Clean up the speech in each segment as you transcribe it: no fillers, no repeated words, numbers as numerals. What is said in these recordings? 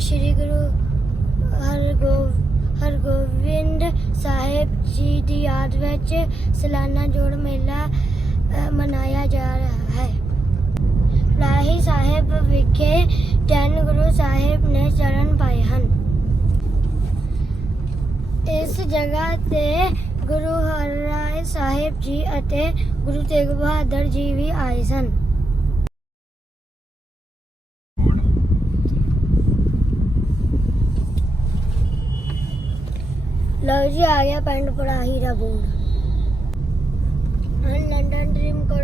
श्री गुरु हरगोबिंद साहिब जी की याद विच सालाना जोड़ मेला मनाया जा रहा है। लाही साहिब विखे 10 गुरु साहिब ने चरण पाए हैं। इस जगह ते गुरु हरराय साहिब जी अते गुरु तेग बहादुर जी भी आए सन। लो जी आ गया पिंड पड़ाही का बोर्ड। हम लंदन ड्रीम को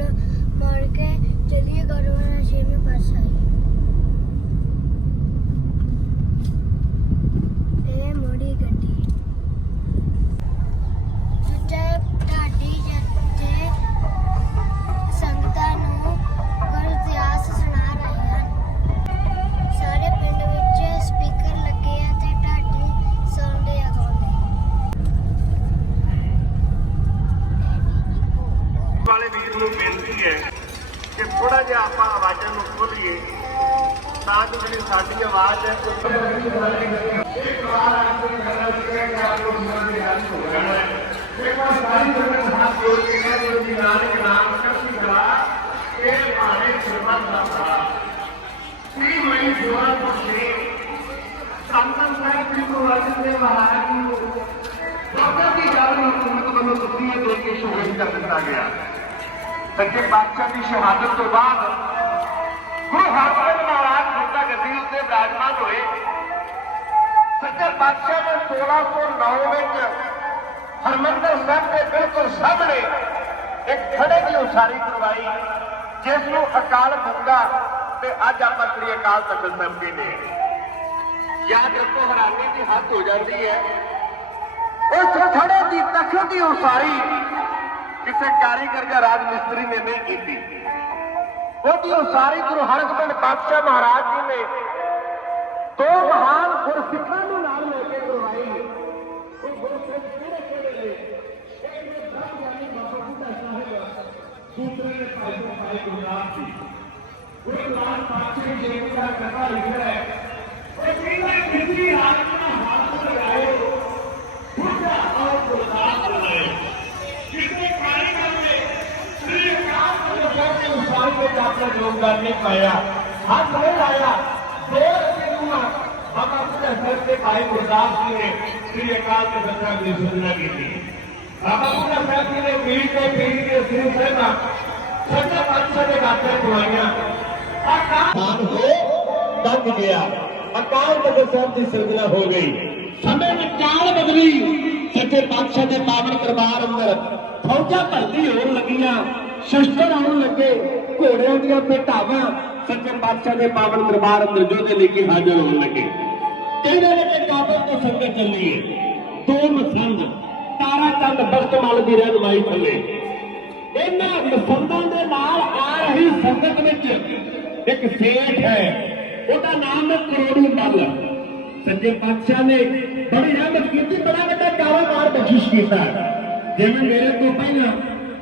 मोड़ के चलिए गुरुद्वारा 6वें पातशाही। ये मोड़ी गड्डी ढाडी जत्थे संगतां नूं गुर इतिहास सुना रहे हैं। सारे पिंड विच स्पीकर लगे हैं ते ढाडी सुणदे आ गौले वाले वीर नूं बेनती है कि थोड़ा जिहा आपां आवाज़ां नूं खोलीए तां जो जिहड़ी साडी आवाज़ है शहीद कर दिता गया। सच्चे पातशाह की शहादत तो बाद गुरु हरगोबिंद महाराज गुरता गद्दी उत्ते विराजमान होए। सच्चे पातशाह ने 1609 में हरमंदिर साहिब के बिल्कुल सामने एक खड़े की उसारी करवाई जिसनों अकाल बुंगा ते अज आपां श्री अकाल तख्त साहिब कहते हैं। याद रखो हैरानी की हद हो जाती है। उस खड़े की तख्त की उसारी किसी कारीगर या राज मिस्त्री ने नहीं की। उसकी उसारी गुरु हरगोबिंद पातशाह महाराज जी ने 2 महान गुरसिखां नूं नाल लेके करवाई। वो गुरसिख किहड़े किहड़े ने? एक ने ब्रह्मज्ञानी बाबा बुढ़ा साहिब, दूसरे ने भाई गुरदास जी। गुरु ग्रंथ पातशाही जी का कथा लिखा है वो तीनों मिस्त्री राजना हाथ लगाए बुढ़ा और गुरदास लगाए। कितने कारीगर ने श्री अकाल तख्त साहिब की उसारी में अपना योगदान नहीं पाया, हाथ नहीं लाया। बाबा बुढ़ा साहिब के भाई गुरदास जी ने श्री अकाल तख्त साहिब की सूचना की थी। बाबा बुढ़ा साहिब जी ने पीढ़ी के श्री साहिब सच्चे पातशाह के गाते पवाइया। अकाल हो दब गया, अकाल तख्त साहिब की सिरजना हो गई। समय में चाल बदली। सच्चे पातशाह के पावन दरबार अंदर फौजा भर्ती होने लगियां, शस्त्र आने लगे, घोड़ियां दी भेटावां सच्चे पातशाह के पावन दरबार अंदर जोधे लेके हाजिर होने लगे। कहने लगे काबल तो संगत चली है। 2 मसंद तारा चंद बख्तमाल की रहनुमाई थले इन्हां मसंदां दे नाल आ रही संगत विच एक सेठ है, उसका नाम है करोड़ी मल। सच्चे पातशाह ने बड़ी रहमत की, बड़ा बड़ा कारोबार बख्शिश किया। जिवें मेरे तो पहला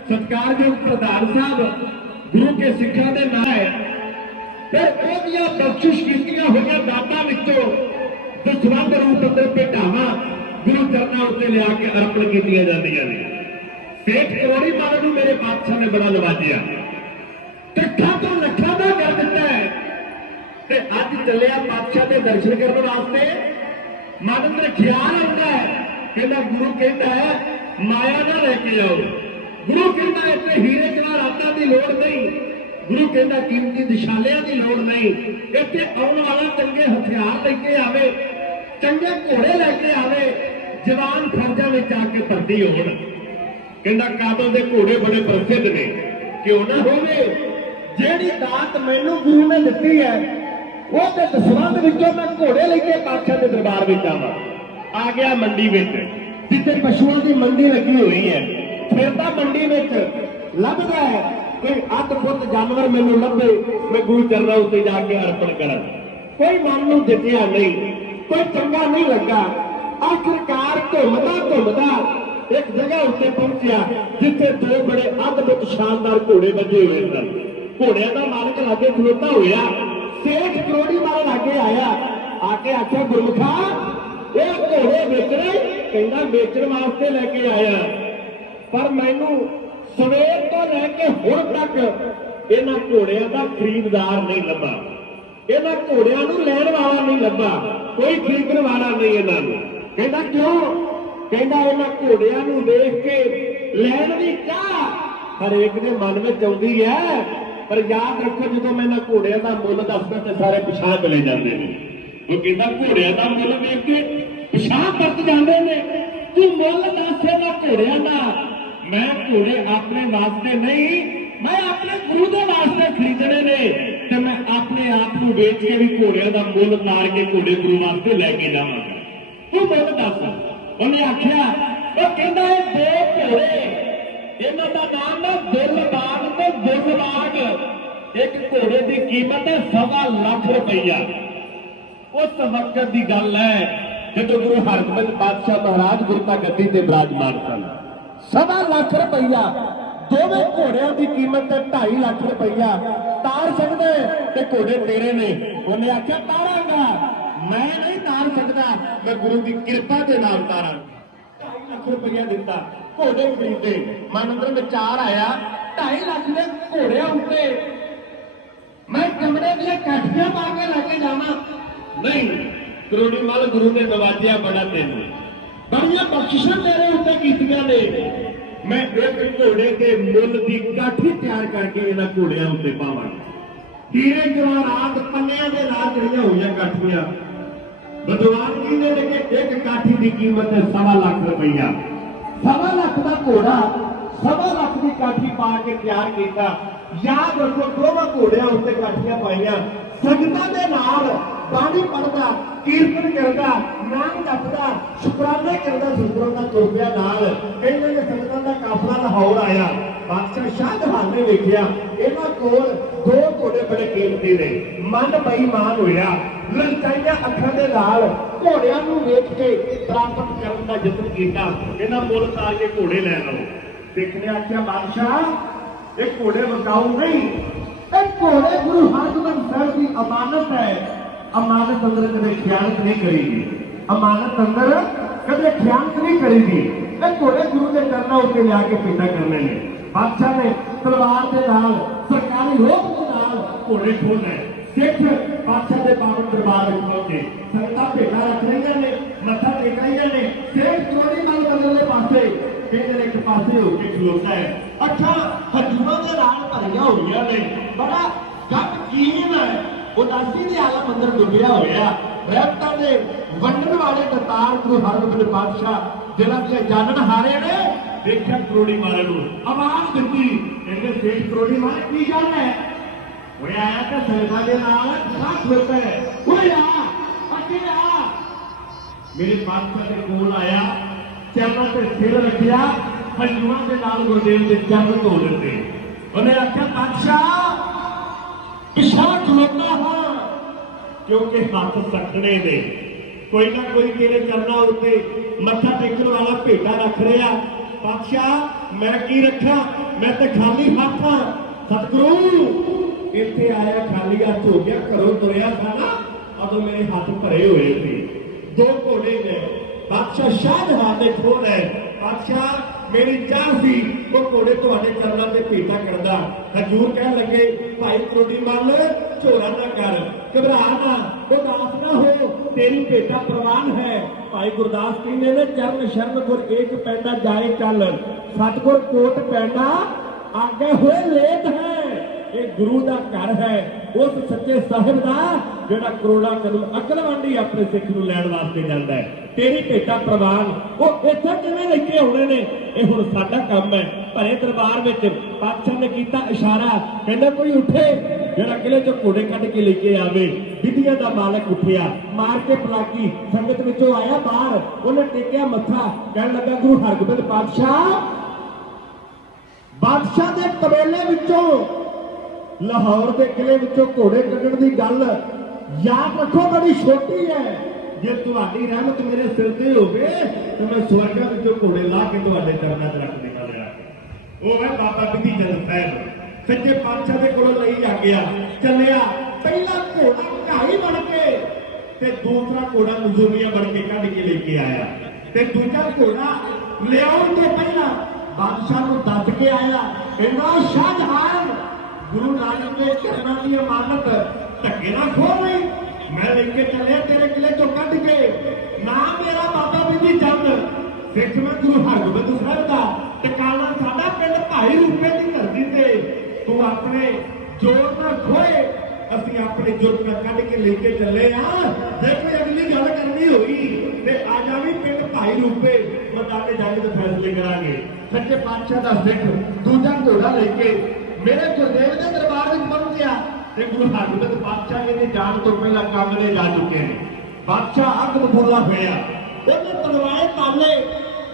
सत्कारयोग प्रधान साहब गुरु के सिखा दे नाम है, फिर ओदियां बख्शिश कीतियां होईयां दातां विचों दसवंध रूप अंदर भेटावां गुरु चरनां उत्ते लिया के अर्पण कीतियां जांदियां ने। सेठ करोड़ी मल नूं मेरे पातशाह ने बड़ा नवाजिया, कट्ठा तो लखा दा कर दिता है। ते अज चलिया पातशाह के दर्शन करने वास्ते। मन अंदर ख्याल आता है, कहता गुरु कहता है माया ना लेके आओ। गुरु कहता इतने हीरे जवाहरातां की लोड़ नहीं। गुरु कहता कीमती दिशालियां की लोड़ नहीं। इतने आने वाला चंगे हथियार लेके आवे, चंगे घोड़े लेके आवे, जवान फौजा में जाके भर्ती हो। कहता काबल के घोड़े बड़े प्रसिद्ध ने, क्यों ना होवे। जेड़ी दात मैनू गुरु ने दिती है वो तो दसवंध विचों मैं घोड़े लेके पातशाह के दरबार में आवा। आ गया मंडी में जिथे पशुओं की मंडी लगी हुई है। फिरता मंडी में लभदा है कोई अद्भुत जानवर मैनू लभे, मैं गुरु चरणों उत्ते जाके अर्पण करा। कोई मन नूं जितिया नहीं, कोई चंगा नहीं लगा। आखिरकार घुमदा एक जगह उत्ते पहुंचा जिथे 2 बड़े अद्भुत शानदार घोड़े बजे हुए सन। घोड़िया का मालिक लागे खलोता होया, सेठ करोड़ी मल लागे आया। आके आख्या गुरमुखा ये घोड़े बेचने, कहना बेचण वास्ते लेके आया, पर मैनू सवेर तो लैके हुण तक इन्हां घोड़ियां दा खरीददार नहीं लभा, इन्हां घोड़ियां नूं लैण वाला नहीं लभा, कोई खरीदण वाला नहीं इन्हां नूं। कहना क्यों? कहना इन्हां घोड़ियां नूं देख के लैण दी चाह हरेक दे मन विच आउंदी है, पर याद रखो जो मैं घोड़िया का मुल दसदा तो सारे पिछां चले जाते हैं। वो कहता घोड़िया का मुल देख के पिछां परत जाते हैं। तू मुल दस घोड़िया का। मैं घोड़े अपने वास्ते नहीं, मैं अपने गुरु के वास्ते खरीदने ने, तो मैं अपने आप को बेच के भी घोड़िया का मुल तार के घोड़े गुरु वास्ते लैके जावांगा। तू मुल दस। उन्हें आख्या वो कहता है दो घोड़े, इन्हां दा नाम है दिलबाग ते दिलबाग। एक घोड़े की कीमत है 1.25 लाख रुपया। उस वक्त की गल है जो गुरु हरगोबिंद पातशाह महाराज गुरता गद्दी ते विराजमान सन। 1.25 लाख रुपया दोवें घोड़िया की कीमत है 2.5 लाख रुपया। तार सकते ते घोड़े तेरे ने। उन्हें आख्या तारांगा, मैं नहीं तार सकता, मैं गुरु की कृपा के नाम तारा। 2.5 लाख रुपया दिता, घोड़े खरीदे। मन अंदर विचार आया 2.5 लाख के घोड़िया उत्ते मैं कमरे दियां काठियां पा के लेके जावां? नहीं, करोड़ी मल गुरु ने नवाजिया बड़ा, तेन बड़िया बख्शिशां तेरे उत्ते कीतियां ने। मैं एक घोड़े के मुल की काठी तैयार करके इन्हां घोड़ियां उत्ते पावांगा। हीरे जवाहरात पन्नियां दे नाल जड़ियां होईयां काठियां। विद्वान जी ने लिखे एक काठी की कीमत है 1.25 लाख रुपया। 1.25 लाख का घोड़ा 1.25 लाख की काठी पा के तैयार किया। याद रखो दोनों घोड़िया उत्ते काठियां पाइया। संगतां दे नाल बाणी पढ़दा, कीर्तन करदा, नाम जपदा, शुकराने करदा, सुंदरों का तुरबिया नाल कहने ने संगतां दा काफला लाहौर आया। बादशाह शाहजहां ने देखिया इन्हां कोल 2 घोड़े बड़े कीमती ने। मन बेईमान होया, ललचाइयां अखां दे नाल घोड़ियां नूं वेख के प्राप्त करन दा यतन कीता। इन्हां मुल तार के घोड़े लै लो। देखने आख्या बादशाह ये घोड़े वकाऊ नहीं, घोड़े गुरु हरगोबिंद साहिब की अमानत है। अमानत अंदर कदे खयानत नहीं करेगी, अमानत अंदर कदे खयानत नहीं करेगी। घोड़े गुरु के चरणों उत्ते लिया के पेटा करने ने। बादशाह ने तलवार के नाल सरकारी रोक के नाल घोड़े खोले। सिख बादशाह के पावन दरबार में पहुंचे। संगतां भेटा रख रही ने, मत्था टेक रही ने। शेख करोड़ी मल बदलने पासे कहते एक पासे होके खलोता है। अच्छा हजूरों के नाल भरिया हुई ने, बड़ा गमगीन है, उदासी की आलम अंदर डुबिया होया। रहमतां दे वंडण वाले दतार गुरु हरगोबिंद पातशाह जिन्हां दी जानन हारे ने देखिया करोड़ी मारे नूं आवाज दित्ती। कहंदे शेख करोड़ी मारे की गल है? ओए आया तो संगतां दे नाल साथ होता है। ओए आ अगे आ। मेरे पातशाह दे कोल आया, चरणों से सिर रखिया, हजूरां दे नाल गुरदेव दे चरण धो दिते। उन्हें आख्या पातशाह पिछा खलोता हाँ, क्योंकि हाथ सकने ने। कोई ना कोई तेरे चरणों उत्ते मत्था टेकन वाला भेटा रख रहा। पातशाह मैं की रखा, मैं तो खाली हाथ हाँ। सतगुरु इत्थे आया खाली हाथ हो गया, घरों तुरया था ना अदों मेरे हाथ भरे हुए थे। 2 घोड़े ने, बादशाह शाहजहां दे खोल है। बादशाह मेरी चाह सी वो घोड़े तुहाडे चरणों से भेटा करदा। हजूर कह लगे भाई करोड़ी मल झोरा ना कर, घबरा ना, उदास ना हो, तेरी भेटा प्रवान है। भाई गुरदास कहते ने चरण शरण गुर एक पैंडा जाए चल, सतगुर कोट पैंडा आगे हुए लेट है। ये गुरु का घर है, उस सच्चे साहिब का जिहड़ा करोड़ा कदम अकलवंडी अपने सिख नूं लैण वास्ते जांदा है। तेरी भेटा प्रवान वो इत्थे किवें लेके आउणे ने, ये हुण साडा काम है। भरे दरबार विच पातशाह ने कीता इशारा, कहंदा कोई उठे जिहड़ा किले चों घोड़े कढ के लेके आवे। विधियां दा मालक उठिया, मार के पलाकी संगत विचों आया बाहर, उन्हें टेकिया मत्था, कहण लगा गुरु हरगोबिंद पातशाह बादशाह दे कबेले विचों लाहौर के किले विचों घोड़े कढण दी गल याद रखो बड़ी छोटी है। जे तुहाडी रहमत मेरे सिर ते होवे तो मैं स्वर्गां विचों घोड़े ला के तुहाडे चरनां च रख देना लिया। वो है बाबा बिधि चंद साहब सच्चे पातशाह दे कोलों लई आ गया, चलिया पहला घोड़ा घाई बन के ਤੇ ਦੂਸਰਾ ਘੋੜਾ ਨਜ਼ੂਰੀਆ ਬਣ ਕੇ ਕੱਢ ਕੇ ਲੈ ਕੇ ਆਇਆ ਤੇ ਦੂਜਾ ਘੋੜਾ ਲਿਆਉਣ ਤੋਂ ਪਹਿਲਾਂ ਬਾਦਸ਼ਾਹ ਨੂੰ ਦੱਸ ਕੇ ਆਇਆ ਕਹਿੰਦਾ ਸ਼ਾਹਜਹਾਨ ਗੁਰੂ ਨਾਨਕ ਦੇ ਚਰਨਾਂ ਦੀ ਅਮਾਨਤ ਧੱਕੇ ਨਾਲ ਖੋਹ ਲਈ ਮੈਂ ਲੈ ਕੇ ਚੱਲਿਆ ਤੇਰੇ ਕਿਲੇ ਤੋਂ ਕੱਢ ਕੇ ਨਾਮ ਮੇਰਾ ਬਾਬਾ ਬਿਧੀ ਚੰਦ ਸਿੱਖ ਮੈਂ ਗੁਰੂ ਹਰਗੋਬਿੰਦ ਸਾਹਿਬ ਦਾ ਟਿਕਾਣਾ ਸਾਡਾ ਪਿੰਡ ਭਾਈ ਰੂਪੇ ਦੀ ਧਰਤੀ ਤੇ ਤੂੰ ਆਪਣੇ ਜੋਰ ਨਾਲ ਖੋਏ ਅਸੀਂ ਆਪਣੇ ਜੁਰਮ ਨਾਲ ਕੱਢ ਕੇ ਲੈ ਕੇ ਚੱਲੇ ਆ ਜੇ ਕੋਈ ਅਗਲੀ ਗੱਲ ਕਰਨੀ ਹੋਈ ਤੇ ਆ ਜਾਵੀਂ ਪਿੰਡ ਭਾਈ ਰੂਪੇ ਮੈਦਾਨੇ ਜੰਗ ਦੇ ਫੈਸਲੇ ਕਰਾਂਗੇ ਸੱਚੇ ਪਾਤਸ਼ਾਹ ਦਾ ਸਿੱਖ ਦੂਜਾ ਘੋੜਾ ਲੈ ਕੇ ਮੇਰੇ ਗੁਰਦੇਵ ਦੇ ਦਰਬਾਰ ਵਿੱਚ ਪਹੁੰਚਿਆ ਤੇ ਗੁਰੂ ਹਰਗੋਬਿੰਦ ਪਾਤਸ਼ਾਹ ਇਹਦੀ ਜਾਣ ਤੋਂ ਪਹਿਲਾਂ ਕੰਮ ਲੈ ਜਾ ਚੁੱਕੇ ਨੇ ਬਾਦਸ਼ਾਹ ਅੱਗ ਬਬੂਲਾ ਹੋਇਆ ਉਹਨੇ ਤਲਵਾਰੇ ਤਾਲੇ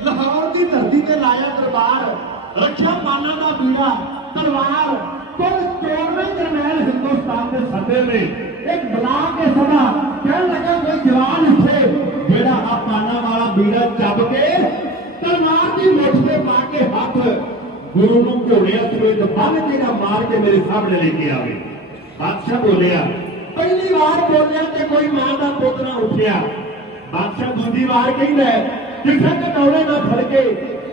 ਲਾਹੌਰ ਦੀ ਧਰਤੀ ਤੇ ਲਾਇਆ ਦਰਬਾਰ ਰੱਖਿਆ ਮਾਨਾ ਦਾ ਬੀੜਾ ਤਲਵਾਰ ਕੁੱਲ 94 ਜਰਨੈਲ ਹਿੰਦੁਸਤਾਨ ਦੇ ਸੱਦੇ ਨੇ ਇੱਕ ਬੁਲਾ ਕੇ ਸਭਾ ਕਹਿਣ ਲੱਗਾ ਕੋਈ ਜਵਾਨ ਇੱਥੇ ਜਿਹੜਾ ਆ ਮਾਨਾ ਵਾਲਾ ਬੀੜਾ ਚੱਬ ਕੇ ਤਲਵਾਰ ਦੀ ਮੁੱਠ ਤੇ ਪਾ ਕੇ ਹੱਥ ਗੁਰੂ ਨੂੰ ਘੋੜਿਆਂ ਸਮੇਤ ਬੰਨ੍ਹ ਕੇ ਮਾਰ ਕੇ ਮੇਰੇ ਸਾਹਮਣੇ ਲੈ ਕੇ ਆਵੇ ਬਾਦਸ਼ਾਹ ਬੋਲਿਆ ਪਹਿਲੀ ਵਾਰ ਬੋਲਿਆ ਤੇ ਕੋਈ ਮਾਂ ਦਾ ਪੁੱਤ ਨਾ ਉੱਠਿਆ ਬਾਦਸ਼ਾਹ ਦੂਜੀ ਵਾਰ ਕਹਿੰਦਾ ਕਿਸੇ ਦੇ ਦੌੜੇ ਨਾ ਫੜ ਕੇ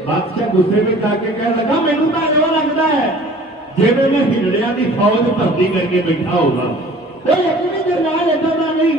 ਬਾਦਸ਼ਾਹ ਗੁੱਸੇ ਵਿੱਚ ਆ ਕੇ ਕਹਿਣ ਲੱਗਾ ਮੈਨੂੰ ਤਾਂ ਇਹੋ ਲੱਗਦਾ ਹੈ ਜਿਵੇਂ ਮੈਂ ਹਿਜੜਿਆਂ ਦੀ ਫੌਜ ਭਰਤੀ ਕਰਕੇ ਬੈਠਾ ਹੋਊਗਾ ਇਹ ਯਕੀਨੀ ਜਰਨੈਲ ਏਦਾਂ ਦਾ ਨਹੀਂ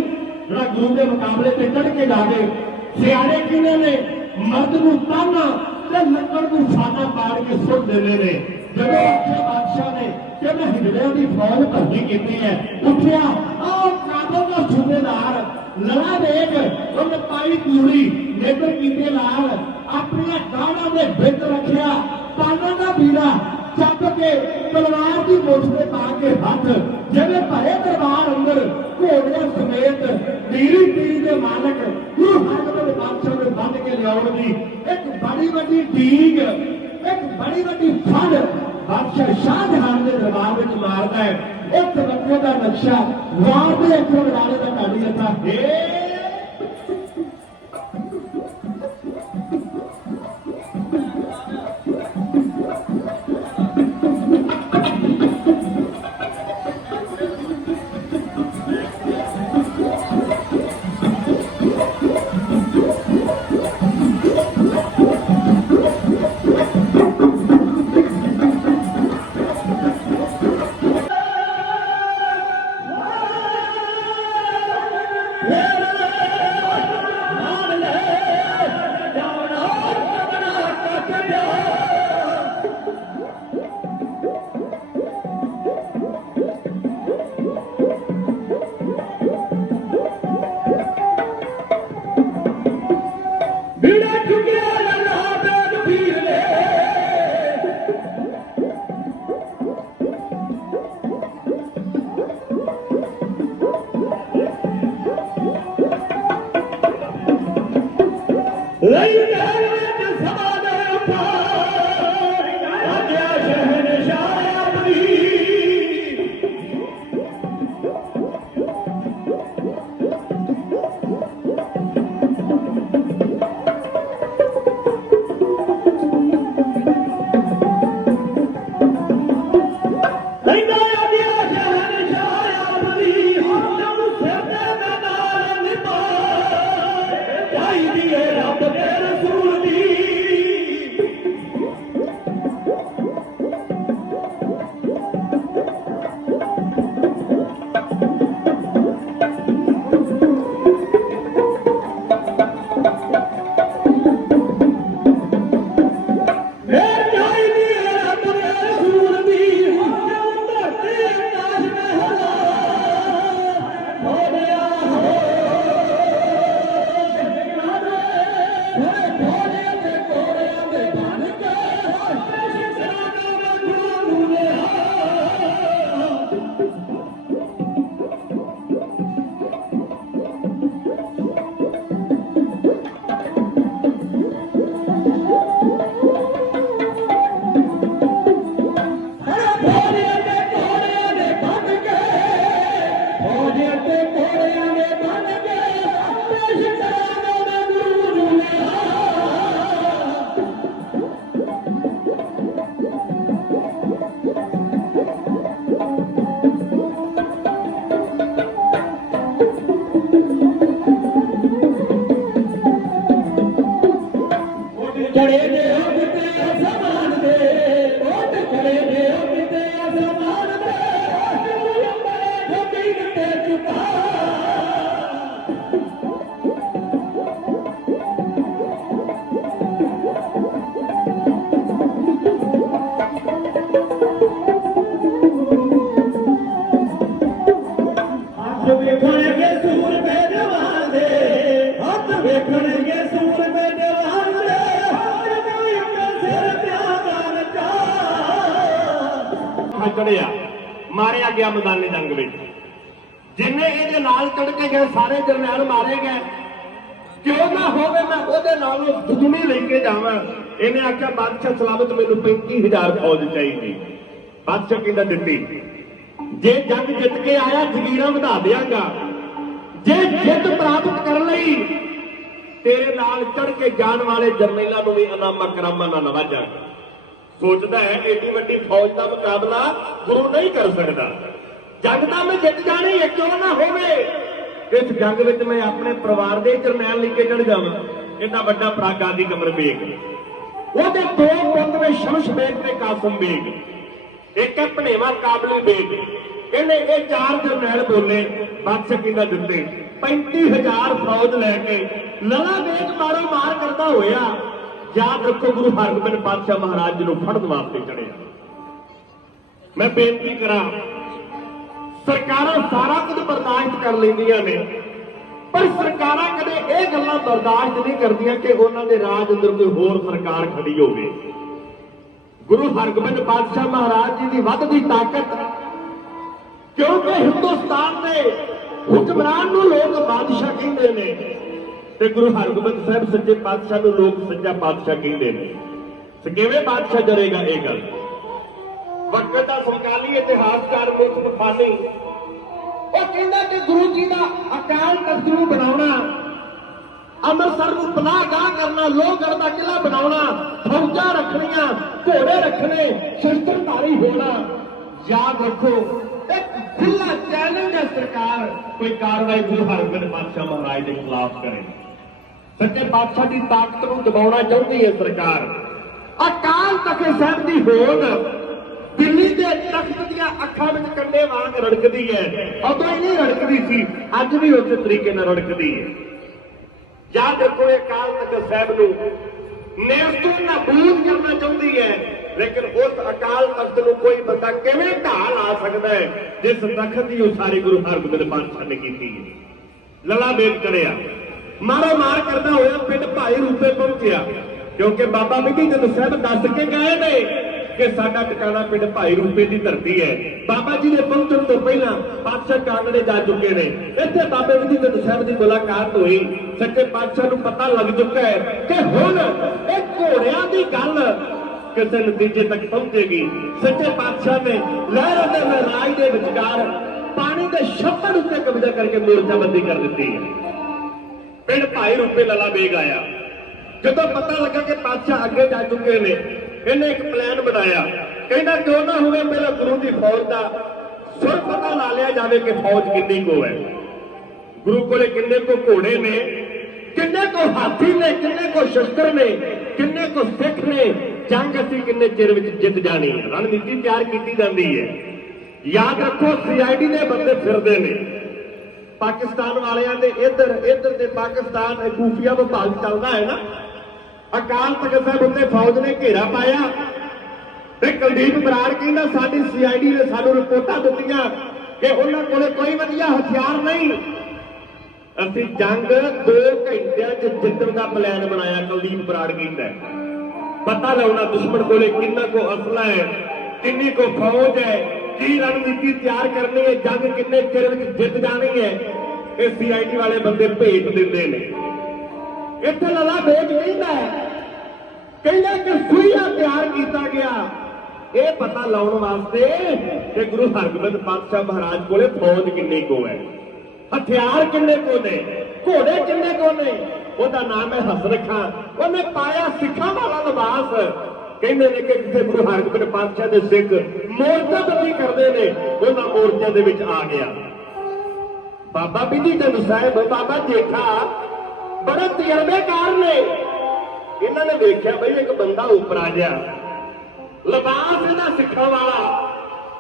ਜਿਹੜਾ ਗੁਰੂ ਦੇ ਮੁਕਾਬਲੇ ਤੇ ਚੜ ਕੇ ਜਾਵੇ ਸਿਆਣੇ ਕਿਹਨੇ ਨੇ ਮਰਦ ਨੂੰ ਤਾਨਾ ਤੇ ਲੱਕੜ ਨੂੰ ਸਾਨਾ ਪਾੜ ਕੇ ਸੁੱਟ ਦਿੰਦੇ ਨੇ ਜਦੋਂ ਆਖਿਆ ਬਾਦਸ਼ਾਹ ਨੇ ਕਿ ਮੈਂ ਹਿਜੜਿਆਂ ਦੀ ਫੌਜ ਭਰਤੀ ਕੀਤੀ ਹੈ ਉੱਠਿਆ ਆਹ ਕਾਬਲ ਦਾ ਸੂਬੇਦਾਰ ਲੜਾ ਦੇਖ ਉਹਨੇ ਪਾਈ ਕੂੜੀ ਨੇਤਰ ਕੀਤੇ ਲਾਲ ਆਪਣੀਆਂ ਗਾੜਾਂ ਦੇ ਵਿੱਚ ਰੱਖਿਆ ਪਾਣਾ ਦਾ ਬੀੜਾ ਚੱਪ ਕੇ ਤਲਵਾਰ ਦੀ ਮੁੱਠ ਤੇ ਪਾ ਕੇ ਹੱਥ ਜਿਵੇਂ ਭਰੇ ਦਰਬਾਰ ਅੰਦਰ ਘੋੜਿਆਂ ਸਮੇਤ ਪੀਰੀ ਪੀਰੀ ਦੇ ਮਾਲਕ ਗੁਰੂ ਹਰਗੋਬਿੰਦ ਪਾਤਸ਼ਾਹ ਨੂੰ ਬੰਦ ਕੇ ਲਿਆਉਣ ਦੀ ਇੱਕ ਬੜੀ ਵੱਡੀ ਢੀਂਗ ਇੱਕ ਬੜੀ ਵੱਡੀ ਫੜ ਬਾਦਸ਼ਾਹ ਸ਼ਾਹਜਹਾਨ ਦੇ ਦਰਬਾਰ ਵਿੱਚ ਮਾਰਦਾ ਹੈ ਇੱਕ ਬੱਚੇ ਦਾ ਨਕਸ਼ਾ ਵਾਰ ਦੇ ਅੱਖਰ ਵਾਲੇ ਦਾ ਕਾਢੀ ਲੱਗਾ ਰੱਬ ਤੇਰੇ खड़े ने किते आसमान दे, ओट खड़े ने किते आसमान दे, जमीन ते झुका। हाथ वेखणगे सूर पे जवान दे, हाथ वेखणगे सूर पे जवान दे, चढ़िया मारिया गया मैदानी जंग में। जिन्हें ये नाल चढ़ के गए सारे जरनैल मारे गए। क्यों ना होवे मैं ओदे नालों दुगनी लेके जावां। इन्हें आख्या बादशाह सलामत मैनूं 35,000 फौज चाहिए। बादशाह कहंदा दित्ती। जे जंग जित के आया जगीरां वधा दियांगा। जे जित प्राप्त कर लई तेरे नाल चढ़ के जान वाले जरनैलां नूं वी इनामां करामां नाल नवाजांगा। सोचता है एडी वड्डी फौज का मुकाबला गुरु नहीं कर सकता। जंग का मैं जित जानी है, क्यों ना होवे इस जंग में मैं अपने परिवार के जरनैल लेके चढ़ जावां। इतना बड़ा प्रागादी कमर बेग, ओहदे दो पुत्र ने शमश बेग ते कासम बेग, एक है भनेवा काबली बेग। कहने ये 4 जरनैल बोले। बादशाह कहंदा दित्ते 35,000 फौज लैके लला बेग मारो मार करता होया याद रखो गुरु हरगोबिंद पातशाह महाराज जी फड़न वास्ते चढ़े। मैं बेनती करा सरकारां सारा कुछ बर्दाश्त कर लेंदियां ने, पर सरकारां कदे ये गल्लां बर्दाश्त नहीं करदियां कि उन्हां दे राज अंदर कोई होर सरकार खड़ी होवे। गुरु हरगोबिंद पातशाह महाराज जी की वधदी ताकत, क्योंकि हिंदुस्तान दे हुक्मरान नूं लोग बादशाह कहंदे ने ते गुरु हरगोबिंद साहब सच्चे पातशाह नूं लोग सच्चा पातशाह कहंदे ने। किवें बादशाह जरेगा ये गल। वक्त का समकाली इतिहासकार मुल्क खानी वो कहंदा कि गुरु जी का अकाल तख्त नूं बनाउणा, अमृतसर नूं पनाहगाह करना, लोहगढ़ का किला बनाउणा, फौजां रखणियां, घोड़े रखने, शस्त्रधारी होना। याद रखो एक खुला चैलेंज है सरकार कोई कार्रवाई गुरु हरगोबिंद पातशाह महाराज के खिलाफ करे। सच्चे पातशाह की ताकत को दबाना चाहती है सरकार। अकाल तख्त साहब की होंद दिल्ली के तख्त दियां अखां विच कंडे वांग रड़कदी है। उदों ही नहीं रड़कदी सी, अज भी उस तरीके नाल रड़कदी है। याद रखो अकाल तख्त साहब नूं नेस्तों नाबूद करना चाहती है, लेकिन उस अकाल तख्त नूं कोई बंदा किवें ढाह ला सकता है जिस तख्त की उसारी गुरु हरगोबिंद पातशाह ने की है। लला बेग चढ़िया मारो मार करता होया पिंड भाई रूपे पहुंचया, क्योंकि बाबा बिधि चंद साहब दस के गए ने कि साडा ठिकाना पिंड भाई रूपे की धरती है। बाबा जी ने पहुंचने तो पहला पातशाह कांगड़े जा चुके ने। इत्थे बाबे बिधि चंद साहब की मुलाकात हुई। सच्चे पातशाह नूं पता लग चुका है कि हुण इह घोड़ियां दी गल किसी नतीजे तक पहुंचेगी। सच्चे पातशाह ने लहर ते महराज के विचकार पानी के छप्पड़ उत्ते कब्जा करके मोर्चाबंदी कर दी है। पिंड भाई रूपे लला बेग आया। जदों पता लगा कि पातशाह अगे जा चुके ने, इन्हें एक प्लान बनाया। कहना क्यों ना होवे पहले गुरु की फौज का सुर पता ला लिया जाए कि फौज कितनी को है। गुरु को किन्ने को घोड़े ने, किन्ने को हाथी ने, किन्ने को शस्त्र ने, किन्ने को सिख ने, जंग असीं किन्ने चिर विच जित जानी है। रणनीति तैयार की जाती है। याद रखो CID के बंदे फिरदे ने पाकिस्तान वालियां दे इधर इधर दे पाकिस्तान खूफिया विभाग चलता है ना। अकाल तख्त साहब उत्ते फौज ने घेरा पाया ते कुलदीप बराड़ कहंदा साडी CID ने सानू रिपोर्टां दित्तियां कि उन्हां कोले कोई वधिया हथियार नहीं। असीं जंग 2 घंटिਆਂ च जितण दा प्लान बनाया। कुलदीप बराड़ कहंदा पता लाउणा दुश्मन कोले किन्ना को असला है, किन्नी को फौज है, की रणनीति तैयार करनी है, जंग किन्ने चिर विच जित जानी है। ये CID वाले बंदे भेज दिंदे ने। इत्थे लला बेग कहंदा कि सुईया तैयार किया गया ये पता लाउण वास्ते कि गुरु हरगोबिंद पातशाह महाराज कोले फौज किन्नी को है, हथियार किन्ने को ने, घोड़े किन्ने को ने। ਉਹਦਾ नाम है हसन खां। उन्हें पाया सिखा वाला लिबास। कहते हैं कि जिसे गुरु हरगोबिंद पातशाह के सिख मोर्चाबंदी करते हैं, उन्होंने मोर्चे दे विच आ गया। बाबा बिधि चंद साहब बाबा जेठा बड़े तजर्बेकार ने। ਇਹਨਾਂ ਨੇ ਵੇਖਿਆ ਬਈ ਇੱਕ ਬੰਦਾ ਉਪਰਾ ਜਿਹਾ, ਲਿਬਾਸ ਇਹਦਾ ਸਿੱਖਾਂ ਵਾਲਾ,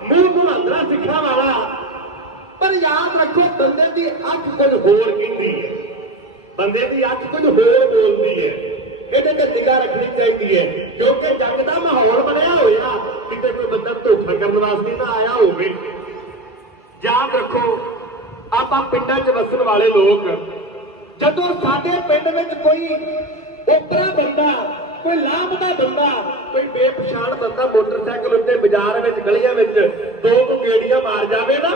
ਮੂੰਹ ਮੁਹਾਂਦਰਾ ਸਿੱਖਾਂ ਵਾਲਾ, ਪਰ ਯਾਦ ਰੱਖੋ ਬੰਦੇ ਦੀ ਅੱਖ ਕੁਝ ਹੋਰ ਕਹਿੰਦੀ ਹੈ, ਬੰਦੇ ਦੀ ਅੱਖ ਕੁਝ ਹੋਰ ਬੋਲਦੀ ਹੈ। ਇਹਦੇ ਤੇ ਨਿਗਾਹ ਰੱਖਣੀ ਚਾਹੀਦੀ ਹੈ, ਕਿਉਂਕਿ ਜੰਗ ਦਾ ਮਾਹੌਲ ਬਣਿਆ ਹੋਇਆ, ਕਿਤੇ ਕੋਈ ਬੰਦਾ ਧੋਖਾ ਕਰਨ ਵਾਸਤੇ ਨਾ ਆਇਆ ਹੋਵੇ। ਯਾਦ ਰੱਖੋ ਆਪਾਂ ਪਿੰਡਾਂ 'ਚ ਵਸਣ ਵਾਲੇ ਲੋਕ, ਜਦੋਂ ਸਾਡੇ ਪਿੰਡ ਵਿੱਚ ਕੋਈ ਓਪਰਾ ਬੰਦਾ, ਕੋਈ ਲਾਂਭਦਾ ਬੰਦਾ, ਕੋਈ ਬੇਪਛਾਣ ਬੰਦਾ ਮੋਟਰਸਾਈਕਲ ਉੱਤੇ ਬਾਜ਼ਾਰ ਵਿੱਚ ਗਲੀਆਂ ਵਿੱਚ ਦੋ ਗੇੜੀਆਂ ਮਾਰ ਜਾਵੇ ਨਾ,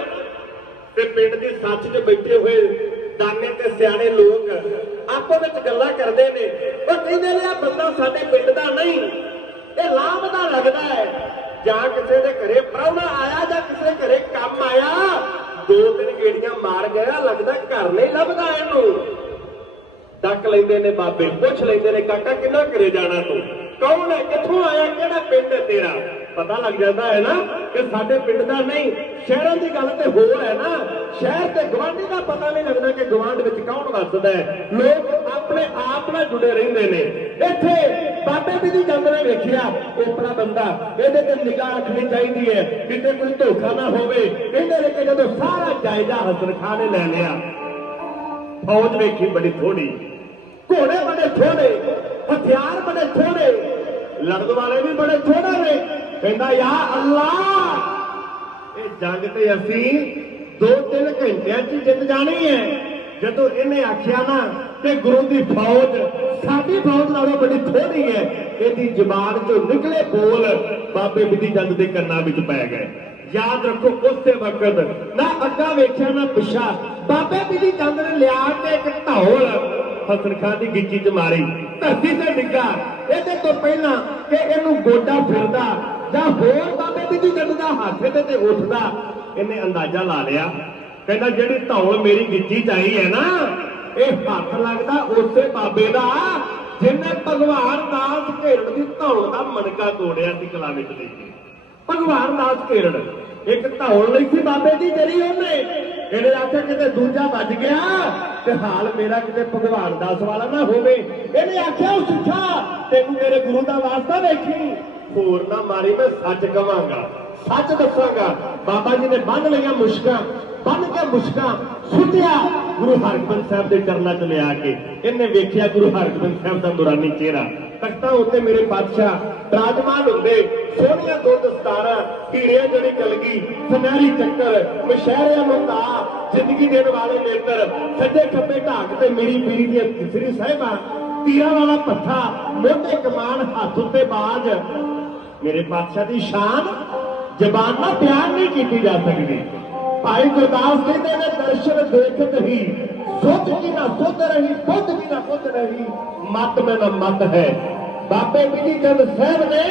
ਤੇ ਪਿੰਡ ਦੀ ਸੱਚ 'ਚ ਬੈਠੇ ਹੋਏ ਦਾਨੇ ਤੇ ਸਿਆਣੇ ਲੋਕ ਆਪੋ ਵਿੱਚ ਗੱਲਾਂ ਕਰਦੇ ਨੇ, ਉਹ ਕਹਿੰਦੇ ਨੇ ਆ ਬੰਦਾ ਸਾਡੇ ਪਿੰਡ ਦਾ ਨਹੀਂ, ਇਹ ਲਾਂਭਦਾ ਲੱਗਦਾ ਹੈ, ਜਾਂ ਕਿਸੇ ਦੇ ਘਰੇ ਪ੍ਰਾਹੁਣਾ ਆਇਆ ਜਾਂ ਕਿਸੇ ਦੇ ਘਰੇ ਕੰਮ ਆਇਆ, ਦੋ ਤਿੰਨ ਗੇੜੀਆਂ ਮਾਰ ਗਿਆ, ਲੱਗਦਾ ਘਰ ਨਹੀਂ ਲੱਭਦਾ ਇਹਨੂੰ। ਡੱਕ ਲੈਂਦੇ ਨੇ ਬਾਬੇ, ਪੁੱਛ ਲੈਂਦੇ ਨੇ ਕਾਕਾ ਕਿੰਨਾ ਘਰੇ ਜਾਣਾ ਤੂੰ, ਕੌਣ ਹੈ, ਕਿੱਥੋਂ ਆਇਆ, ਕਿਹੜਾ ਪਿੰਡ ਹੈ ਤੇਰਾ, ਪਤਾ ਲੱਗ ਜਾਂਦਾ ਹੈ ਨਾ ਕਿ ਸਾਡੇ ਪਿੰਡ ਦਾ ਨਹੀਂ। ਸ਼ਹਿਰਾਂ ਦੀ ਗੱਲ ਤੇ ਹੋਰ ਹੈ ਨਾ, ਸ਼ਹਿਰ ਤੇ ਗਵਾਂਢੀ ਦਾ ਪਤਾ ਨਹੀਂ ਲੱਗਦਾ ਕਿ ਗਵਾਂਢ ਵਿੱਚ ਕੌਣ ਵੱਸਦਾ ਹੈ, ਲੋਕ ਆਪਣੇ ਆਪ ਨਾਲ ਜੁੜੇ ਰਹਿੰਦੇ ਨੇ। ਇੱਥੇ ਬਾਬੇ ਵੀ ਦੀ ਜੰਗ ਨੇ ਵੇਖਿਆ ਓਪਰਾ ਬੰਦਾ, ਇਹਦੇ ਤੇ ਨਿਗਾਹ ਰੱਖਣੀ ਚਾਹੀਦੀ ਹੈ ਕਿਤੇ ਕੋਈ ਧੋਖਾ ਨਾ ਹੋਵੇ। ਕਹਿੰਦੇ ਨੇ ਕਿ ਜਦੋਂ ਸਾਰਾ ਜਾਇਜ਼ਾ ਹਸਨ ਖਾਨ ਨੇ ਲੈ ਲਿਆ, ਫੌਜ ਵੇਖੀ ਬੜੀ ਥੋੜੀ, ਘੋੜੇ ਬੜੇ ਥੋੜੇ, ਹਥਿਆਰ ਬੜੇ ਥੋੜੇ, ਲੜਨ ਵਾਲੇ ਵੀ ਬੜੇ ਥੋੜੇ ਨੇ। ਕਹਿੰਦਾ ਯਾ ਅੱਲਾਹ, ਇਹ ਜੰਗ ਤੇ ਅਸੀਂ 2-3 ਘੰਟਿਆਂ 'ਚ ਜਿੱਤ ਜਾਣੀ ਹੈ। ਜਦੋਂ ਇਹਨੇ ਆਖਿਆ ਨਾ ਤੇ ਗੁਰੂ ਦੀ ਫੌਜ ਸਾਡੀ ਫੌਜ ਨਾਲੋਂ ਬੜੀ ਥੋੜੀ ਹੈ, ਇਹਦੀ ਜ਼ਬਾਨ 'ਚੋਂ ਨਿਕਲੇ ਬੋਲ ਬਾਬੇ ਬਿਧੀ ਚੰਦ ਦੇ ਕੰਨਾਂ ਵਿੱਚ ਪੈ ਗਏ। ਯਾਦ ਰੱਖੋ ਉਸੇ ਵਕਤ ਨਾ ਅੱਗਾ ਵੇਖਿਆ ਨਾ ਪਿਛਾ, ਬਾਬੇ ਬਿਧੀ ਚੰਦ ਨੇ ਲਿਆ ਕੇ ਇੱਕ ਢੋਲ ਹਸਨ ਖਾਨ ਦੀ ਗਿੱਚੀ 'ਚ ਮਾਰੀ, ਧਰਤੀ ਤੇ ਡਿੱਗਾ। ਇਹਦੇ ਤੋਂ ਪਹਿਲਾਂ ਕਿ ਇਹਨੂੰ ਗੋਡਾ ਫਿਰਦਾ ਜਾਂ ਹੋਰ ਬਾਬੇ ਬਿਧੀ ਚੰਦ ਦਾ ਹੱਥ ਇਹਦੇ ਤੇ ਉੱਠਦਾ, ਇਹਨੇ ਅੰਦਾਜ਼ਾ ਲਾ ਲਿਆ। ਕਹਿੰਦਾ ਜਿਹੜੀ ਧੌਲ ਮੇਰੀ ਗਿੱਚੀ 'ਚ ਆਈ ਹੈ ਨਾ, ਇਹ ਹੱਥ ਲੱਗਦਾ ਉਸੇ ਬਾਬੇ ਦਾ ਜਿਹਨੇ ਭਗਵਾਨ ਦਾਸ ਘੇਰੜ ਦੀ ਧੌਲ ਦਾ ਮਣਕਾ ਤੋੜਿਆ ਸੀ ਕਲਾ ਵਿੱਚ ਲੈ ਕੇ। ਭਗਵਾਨ ਦਾਸ ਘੇਰੜ ਇੱਕ ਧੌਲ ਲਈ ਸੀ ਬਾਬੇ ਦੀ, ਜਿਹੜੀ ਉਹਨੇ ਇਹਨੇ ਆਖਿਆ ਕਿਤੇ ਦੂਜਾ ਵੱਜ ਗਿਆ ਤੇ ਹਾਲ ਮੇਰਾ ਕਿਤੇ ਭਗਵਾਨ ਦਾਸ ਵਾਲਾ ਨਾ ਹੋਵੇ। ਇਹਨੇ ਆਖਿਆ ਉਹ ਸਿੱਖਾ ਤੈਨੂੰ ਮੇਰੇ ਗੁਰੂ ਦਾ ਵਾਸਤਾ ਵੇਖੀ, ਹੋਰ ਨਾ ਮਾਰੀ, ਮੈਂ ਸੱਚ ਕਵਾਂਗਾ, ਸੱਚ ਦੱਸਾਂਗਾ। ਬਾਬਾ ਜੀ ਨੇ ਬੰਨ ਲਈਆਂ ਮੁਸ਼ਕਾਂ, ਬੰਨ ਕੇ ਮੁਸ਼ਕਾਂ ਸੁੱਟਿਆ ਗੁਰੂ ਹਰਗੋਬਿੰਦ ਸਾਹਿਬ ਦੇ ਚਰਨਾਂ 'ਚ ਲਿਆ ਕੇ। ਇਹਨੇ ਵੇਖਿਆ ਗੁਰੂ ਹਰਗੋਬਿੰਦ ਸਾਹਿਬ ਦਾ ਨੂਰਾਨੀ ਚਿਹਰਾ, ਤਖਤਾਂ ਉੱਤੇ ਮੇਰੇ ਪਾਤਸ਼ਾਹ ਬਿਰਾਜਮਾਨ ਹੁੰਦੇ, ਸੋਹਣੀਆਂ ਦੋ ਦਸਤਾਰਾਂ, ਹੀਰਿਆਂ ਜਿਹੜੀ ਕਲਗੀ, ਸੁਨਹਿਰੀ ਚੱਕਰ, ਮਸ਼ਹਿਰਿਆਂ ਨੂੰ ਤਾ, ਜ਼ਿੰਦਗੀ ਦੇਣ ਵਾਲੇ ਨੇਤਰ, ਸੱਜੇ ਖੱਬੇ ਢਾਕ ਤੇ ਮੇਰੀ ਪੀਰੀ ਦੀਆਂ ਤਿਸਰੀ ਸਾਹਿਬਾਂ, ਤੀਰਾਂ ਵਾਲਾ ਪੱਥਾ, ਮੋਢੇ ਕਮਾਨ, ਹੱਥ ਉੱਤੇ ਬਾਜ। ਮੇਰੇ ਪਾਤਸ਼ਾਹ ਦੀ ਸ਼ਾਨ ਜ਼ਬਾਨ ਨਾਲ ਬਿਆਨ ਨਹੀਂ ਕੀਤੀ ਜਾ ਸਕਦੀ। ਭਾਈ ਗੁਰਦਾਸ ਕਹਿੰਦੇ ਨੇ ਦਰਸ਼ਨ ਦੇਖਤ ਹੀ ਸੁੱਧ ਕੀ ਨਾ ਸੁੱਧ ਰਹੀ, ਬੁੱਧ ਕੀ ਨਾ ਬੁੱਧ ਰਹੀ, ਮਤ ਮੈਂ ਨਾ ਮਤ ਹੈ। ਬਾਬੇ ਬਿਧੀ ਚੰਦ ਸਾਹਿਬ ਨੇ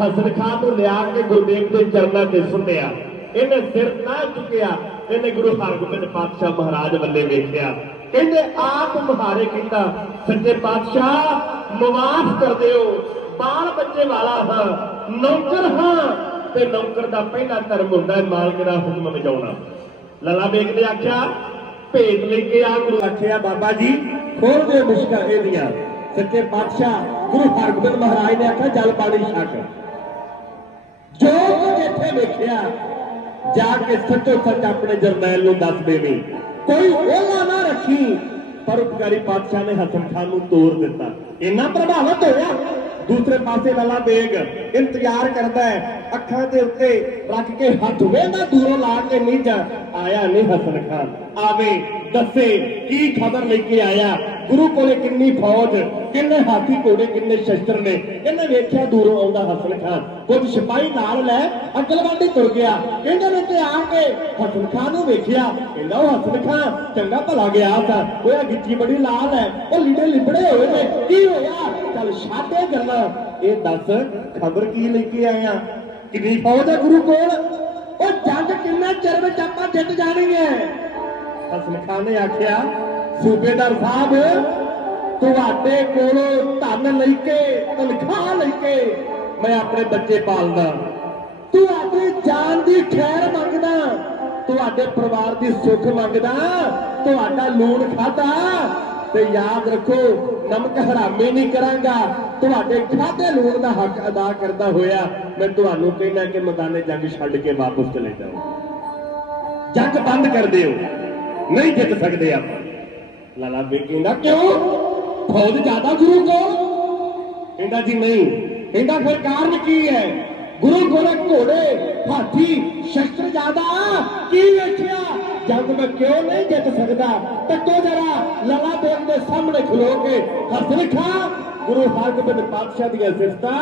ਹਸਨ ਖਾਨ ਨੂੰ ਲਿਆ ਕੇ ਗੁਰਦੇਵ ਦੇ ਚਰਨਾਂ ਤੇ ਸੁੱਟਿਆ। ਇਹਨੇ ਸਿਰ ਨਾ ਚੁੱਕਿਆ, ਇਹਨੇ ਗੁਰੂ ਹਰਗੋਬਿੰਦ ਪਾਤਸ਼ਾਹ ਮਹਾਰਾਜ ਵੱਲੇ ਵੇਖਿਆ। ਕਹਿੰਦੇ ਆਪ ਮੁਹਾਰੇ ਕੀਤਾ, ਸੱਚੇ ਪਾਤਸ਼ਾਹ ਮੁਆਫ ਕਰ ਦਿਓ, ਬਾਲ ਬੱਚੇ ਵਾਲਾ ਹਾਂ, ਨੌਕਰ ਹਾਂ, ਤੇ ਨੌਕਰ ਦਾ ਪਹਿਲਾ ਧਰਮ ਹੁੰਦਾ ਹੈ ਮਾਲਕ ਦਾ ਹੁਕਮ ਵਜਾਉਣਾ। ਲੱਲਾ ਬੇਗ ਨੇ ਆਖਿਆ ਭੇਦ ਲੈ ਕੇ ਆ, ਗੁਰੂ ਆਖਿਆ ਬਾਬਾ ਜੀ ਖੋਲ ਦੇ ਮੁਸ਼ਕਾਂ ਇਹਦੀਆਂ। ਸੱਚੇ ਪਾਤਸ਼ਾਹ ਗੁਰੂ ਹਰਗੋਬਿੰਦ ਮਹਾਰਾਜ ਨੇ ਆਖਿਆ ਜਲ ਪਾਣੀ ਛਕ, ਜੋ ਕੁਝ ਇੱਥੇ ਵੇਖਿਆ ਜਾ ਕੇ ਸੱਚੋ ਸੱਚ ਆਪਣੇ ਜਰਨੈਲ ਨੂੰ ਦੱਸ ਦੇਵੀਂ, ਕੋਈ ਓਲਾ ਨਾ ਰੱਖੀ। ਪਰਉਪਕਾਰੀ ਪਾਤਸ਼ਾਹ ਨੇ ਹਸਨ ਖਾਨ ਨੂੰ ਤੋੜ ਦਿੱਤਾ, ਇੰਨਾ ਪ੍ਰਭਾਵਿਤ ਹੋਇਆ। ਦੂਸਰੇ ਪਾਸੇ ਲੱਲਾ ਬੇਗ ਇੰਤਜ਼ਾਰ ਕਰਦਾ ਹੈ, ਅੱਖਾਂ ਦੇ ਉੱਤੇ ਰੱਖ ਕੇ ਹੱਥ ਵੇਂਦਾ ਦੂਰੋਂ ਲਾ ਕੇ ਨਹੀਂ ਜਾ ਆਇਆ ਨਹੀਂ ਹਸਨ ਖਾਨ, ਆਵੇ ਦੱਸੇ ਕੀ ਖਬਰ ਲੈ ਕੇ ਆਇਆ, ਗੁਰੂ ਕੋਲੇ ਕਿੰਨੀ ਫੌਜ, ਕਿੰਨੇ ਹਾਥੀ ਘੋੜੇ, ਕਿੰਨੇ ਸ਼ਸਤਰ ਨੇ। ਇਹਨੇ ਵੇਖਿਆ ਦੂਰੋਂ ਆਉਂਦਾ ਹਸਨ ਖਾਨ, ਕੁਝ ਸਿਪਾਹੀ ਨਾਲ ਲੈ ਅਕਲਵਾਂਡੀ ਤੁਰ ਗਿਆ। ਕਹਿੰਦੇ ਨੇ ਤੇ ਆ ਕੇ ਹਸਨ ਖਾਨ ਨੂੰ ਵੇਖਿਆ, ਕਹਿੰਦਾ ਉਹ ਹਸਨ ਖਾਨ ਚੰਗਾ ਭਲਾ ਗਿਆ ਤਾਂ ਉਹ ਗਿੱਚੀ ਬੜੀ ਲਾਲ ਹੈ, ਉਹ ਲੀੜੇ ਲਿਬੜੇ ਹੋਏ ਨੇ, ਕੀ ਹੋਇਆ? ਚੱਲ ਛਾੜੇ ਗੱਲਾਂ, ਇਹ ਦੱਸ ਖਬਰ ਕੀ ਲੈ ਕੇ ਆਇਆ, ਕਿੰਨੀ ਫੌਜ ਹੈ ਗੁਰੂ ਕੋਲ, ਉਹ ਜੰਗ ਕਿੰਨੇ ਚਿਰ ਵਿੱਚ ਆਪਾਂ ਜਿੱਤ ਜਾਣੀ ਹੈ। ਹਸਨ ਖਾਨ ਨੇ ਆਖਿਆ ਸੂਬੇਦਾਰ ਸਾਹਿਬ ਤੁਹਾਡੇ ਕੋਲੋਂ ਧਨ ਲੈ ਕੇ, ਤਨਖਾਹ ਲੈ ਕੇ ਮੈਂ ਆਪਣੇ ਬੱਚੇ ਪਾਲਦਾ, ਤੁਹਾਡੀ ਜਾਨ ਦੀ ਖੈਰ ਮੰਗਦਾ, ਤੁਹਾਡੇ ਪਰਿਵਾਰ ਦੀ ਸੁੱਖ ਮੰਗਦਾ, ਤੁਹਾਡਾ ਲੂਣ ਖਾਦਾ ਤੇ ਯਾਦ ਰੱਖੋ ਨਮਕ ਹਰਾਮੀ ਨਹੀਂ ਕਰਾਂਗਾ, ਤੁਹਾਡੇ ਖਾਧੇ ਲੂਣ ਦਾ ਹੱਕ ਅਦਾ ਕਰਦਾ ਹੋਇਆ ਮੈਂ ਤੁਹਾਨੂੰ ਕਹਿਣਾ ਕਿ ਮੈਦਾਨੇ ਜੰਗ ਛੱਡ ਕੇ ਵਾਪਸ ਚਲੇ ਜਾਓ। ਜੰਗ ਬੰਦ ਕਰ ਦਿਓ, ਨਹੀਂ ਜਿੱਤ ਸਕਦੇ ਆਪਾਂ। ਲਾਲਾ ਬੇਗ ਕਹਿੰਦਾ ਕਿਉਂ, ਫੌਜ ਜ਼ਿਆਦਾ ਗੁਰੂ ਕੋਲ? ਕਹਿੰਦਾ ਜੀ ਨਹੀਂ। ਕਹਿੰਦਾ ਫਿਰ ਕਾਰਨ ਕੀ ਹੈ? ਗੁਰੂ ਕੋਲ ਘੋੜੇ ਹਾਥੀ ਸ਼ਸਤਰ ਜ਼ਿਆਦਾ, ਕੀ ਵੇਖਿਆ? ਜੰਗ ਮੈਂ ਕਿਉਂ ਨਹੀਂ ਜਿੱਤ ਸਕਦਾ? ਤੱਕੋ ਜਰਾ ਲਾਲਾ ਬੇਗ ਦੇ ਸਾਹਮਣੇ ਖਲੋ ਕੇ ਹੱਥ ਰੱਖਾ ਗੁਰੂ ਹਰਗੋਬਿੰਦ ਪਾਤਸ਼ਾਹ ਦੀਆਂ ਸਿਫਤਾਂ।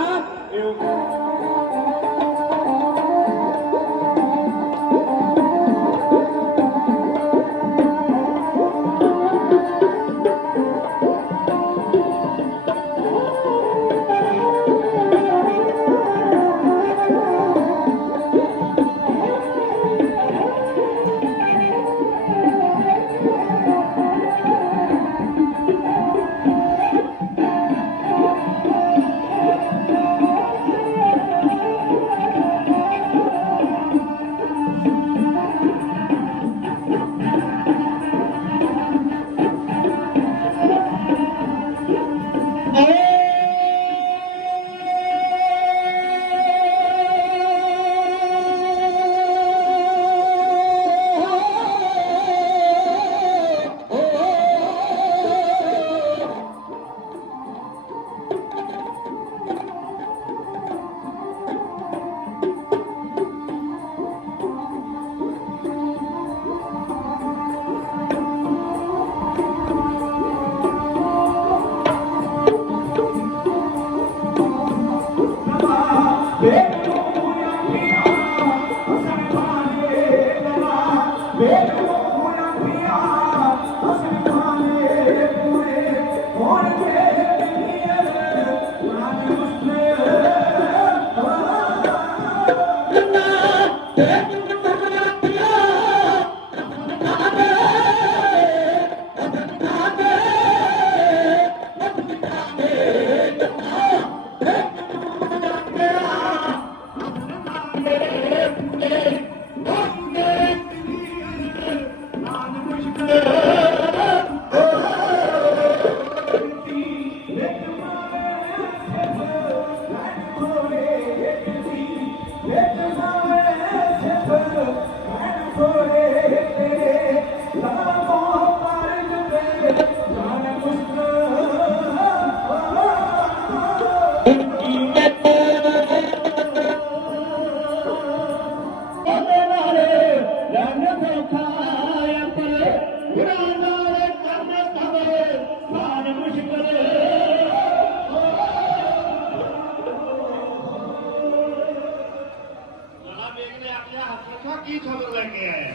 ਕੀ ਖਬਰ ਲੈ ਕੇ ਆਇਆ?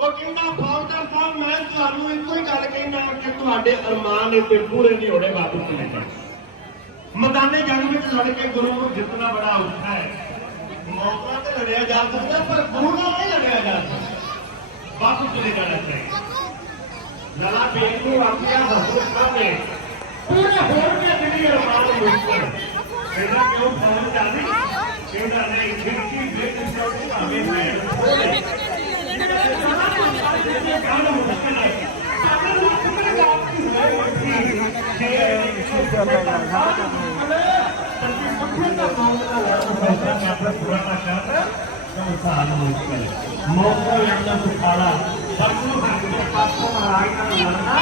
ਉਹ ਕਹਿੰਦਾ ਫੌਜਦਾਰ ਸਾਹਿਬ ਮੈਂ ਤੁਹਾਨੂੰ ਇੱਕੋ ਹੀ ਗੱਲ ਕਹਿਣਾ ਕਿ ਤੁਹਾਡੇ ਅਰਮਾਨ ਇੱਥੇ ਪੂਰੇ ਨਹੀਂ ਹੋਣੇ, ਵਾਪਸ ਚਲੇ ਜਾਓ। ਮੈਦਾਨੇ ਜੰਗ ਵਿੱਚ ਲੜ ਕੇ ਗੁਰੂ ਨੂੰ ਜਿੱਤਣਾ ਬੜਾ ਔਖਾ ਹੈ। ਮੌਤਾਂ ਤੇ ਲੜਿਆ ਜਾ ਸਕਦਾ ਪਰ ਗੁਰੂ ਨਾਲ ਨਹੀਂ ਲੜਿਆ ਜਾ ਸਕਦਾ। ਵਾਪਸ ਚਲੇ ਜਾਣਾ ਚਾਹੀਦਾ। ਲਾਲਾ ਬੇਗ ਨੂੰ ਆਪਣੇ ਹਜ਼ੂਰ ਸਾਹਿਬ ਨੇ ਪੂਰੇ ਹੋਣ ਕੇ ਜਿਹੜੀ ਅਰਮਾਨ ਨੂੰ ਮੁਕਤ ਕਹਿੰਦਾ ਕਿਉਂ ਫੌਜ ਜਾਂਦੀ ਕਹਿੰਦਾ ਨਹੀਂ ਖਿੜਕੀ ਦੇਖ ਕੇ ਭਾਵੇਂ ਮੈਂ मौका लगना सुखाड़ा परसों के पासों महाराज का लड़ना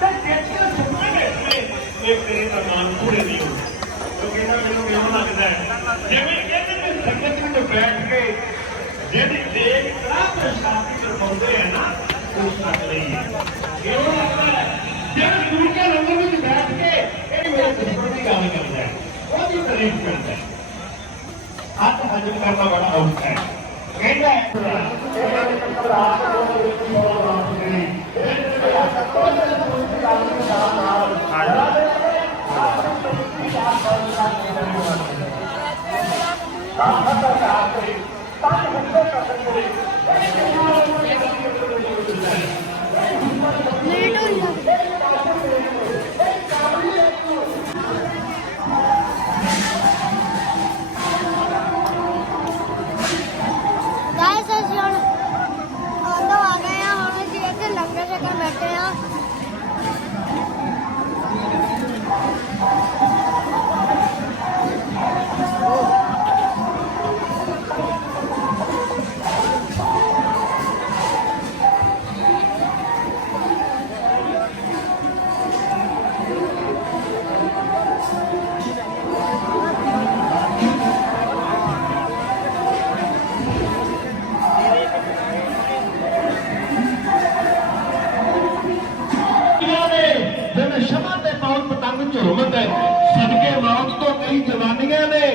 तो कैसे सुखने बैठे एक तेरे अरमान पूरे नहीं हो तो कहना मेरे क्यों लगता है जिਵੇਂ ਕਹਿੰਦੇ ਨੇ ਸੰਗਤ ਵਿੱਚ ਬੈਠ ਕੇ ਜਿਹੜੀ ਦੇਖ ਕਰਾ ਪ੍ਰਸ਼ਾਦੀ ਕਰਵਾਉਂਦੇ ਆ ਨਾ ਉਹ ਸੱਚ ਨਹੀਂ ਹੈ। ਕਿਉਂ ਲੱਗਦਾ ਹੈ ਜਿਹੜੇ ਗੁਰੂ ਕੇ ਲੰਗਰ ਵਿੱਚ ਬੈਠ ਕੇ ਇਹ ਮੇਰੇ ਦੁਸ਼ਮਣ ਦੀ ਗੱਲ ਕਰਦਾ ਹੈ ਉਹਦੀ ਤਾਰੀਫ ਕਰਦਾ ਹੈ। ਹੱਥ ਹਜਮ ਕਰਨਾ ਬੜਾ ਔਖਾ ਹੈ। ਕਹਿੰਦਾ लेट हो जाता गाइस ਅਸੀਂ ਹੁਣ ਆ ਗਏ ਆ। ਹੁਣ ਅਸੀਂ ਇੱਥੇ ਲੰਗਰ ਛਕਣ ਬੈਠੇ ਆ। फिर शमा ते मौत पतंग झुरमत है सदके मौत तो कई जवानियां ने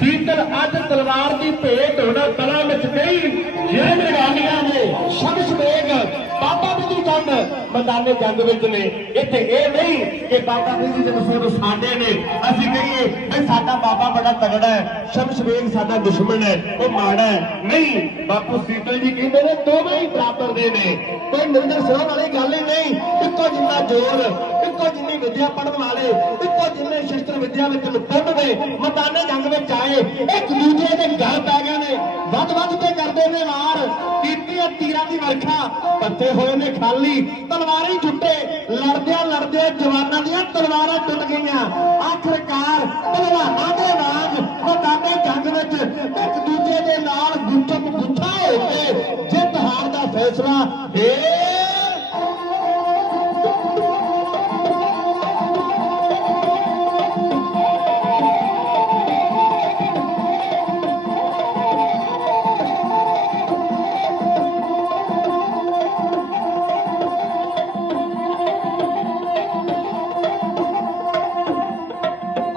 शीतल अज तलवार की भेंट होना तला विच कई जेड़ जवानियां ने शमश बेग बाबा बिधु चंद मैदाने जंग विच ने इत्थे ये नहीं कि बाबा बिधु चंद सिर्फ साडे ने असीं कहिए भाई साडा बाबा बड़ा तगड़ा है शमश बेग साडा दुश्मन है वो माड़ा है नहीं बापू सीतल जी कहते ने दोवें ही बराबर दे ने कोई निंदर सह वाली गल ही नहीं इक्को जिन्ना जोर इक्को जिन्नी विद्या पढ़न वाले इक्को जिन्ने शस्त्र विद्या विच निपुण ने मैदाने जंग विच आए एक दूजे दे गल पै गए ने वध के करदे ने वार कीतियां तीरां दी वर्खा पत्ते होए ने खाली तलवारें छुट्टे लड़दे जवानां दियां तलवारां टुट गईयां आखिरकार पहलवानां दे वांग मैदाने जंग विच एक दूजे दे नाल गुੱਠਮ ਗੁੱਠਾ हो के जित हार दा फैसला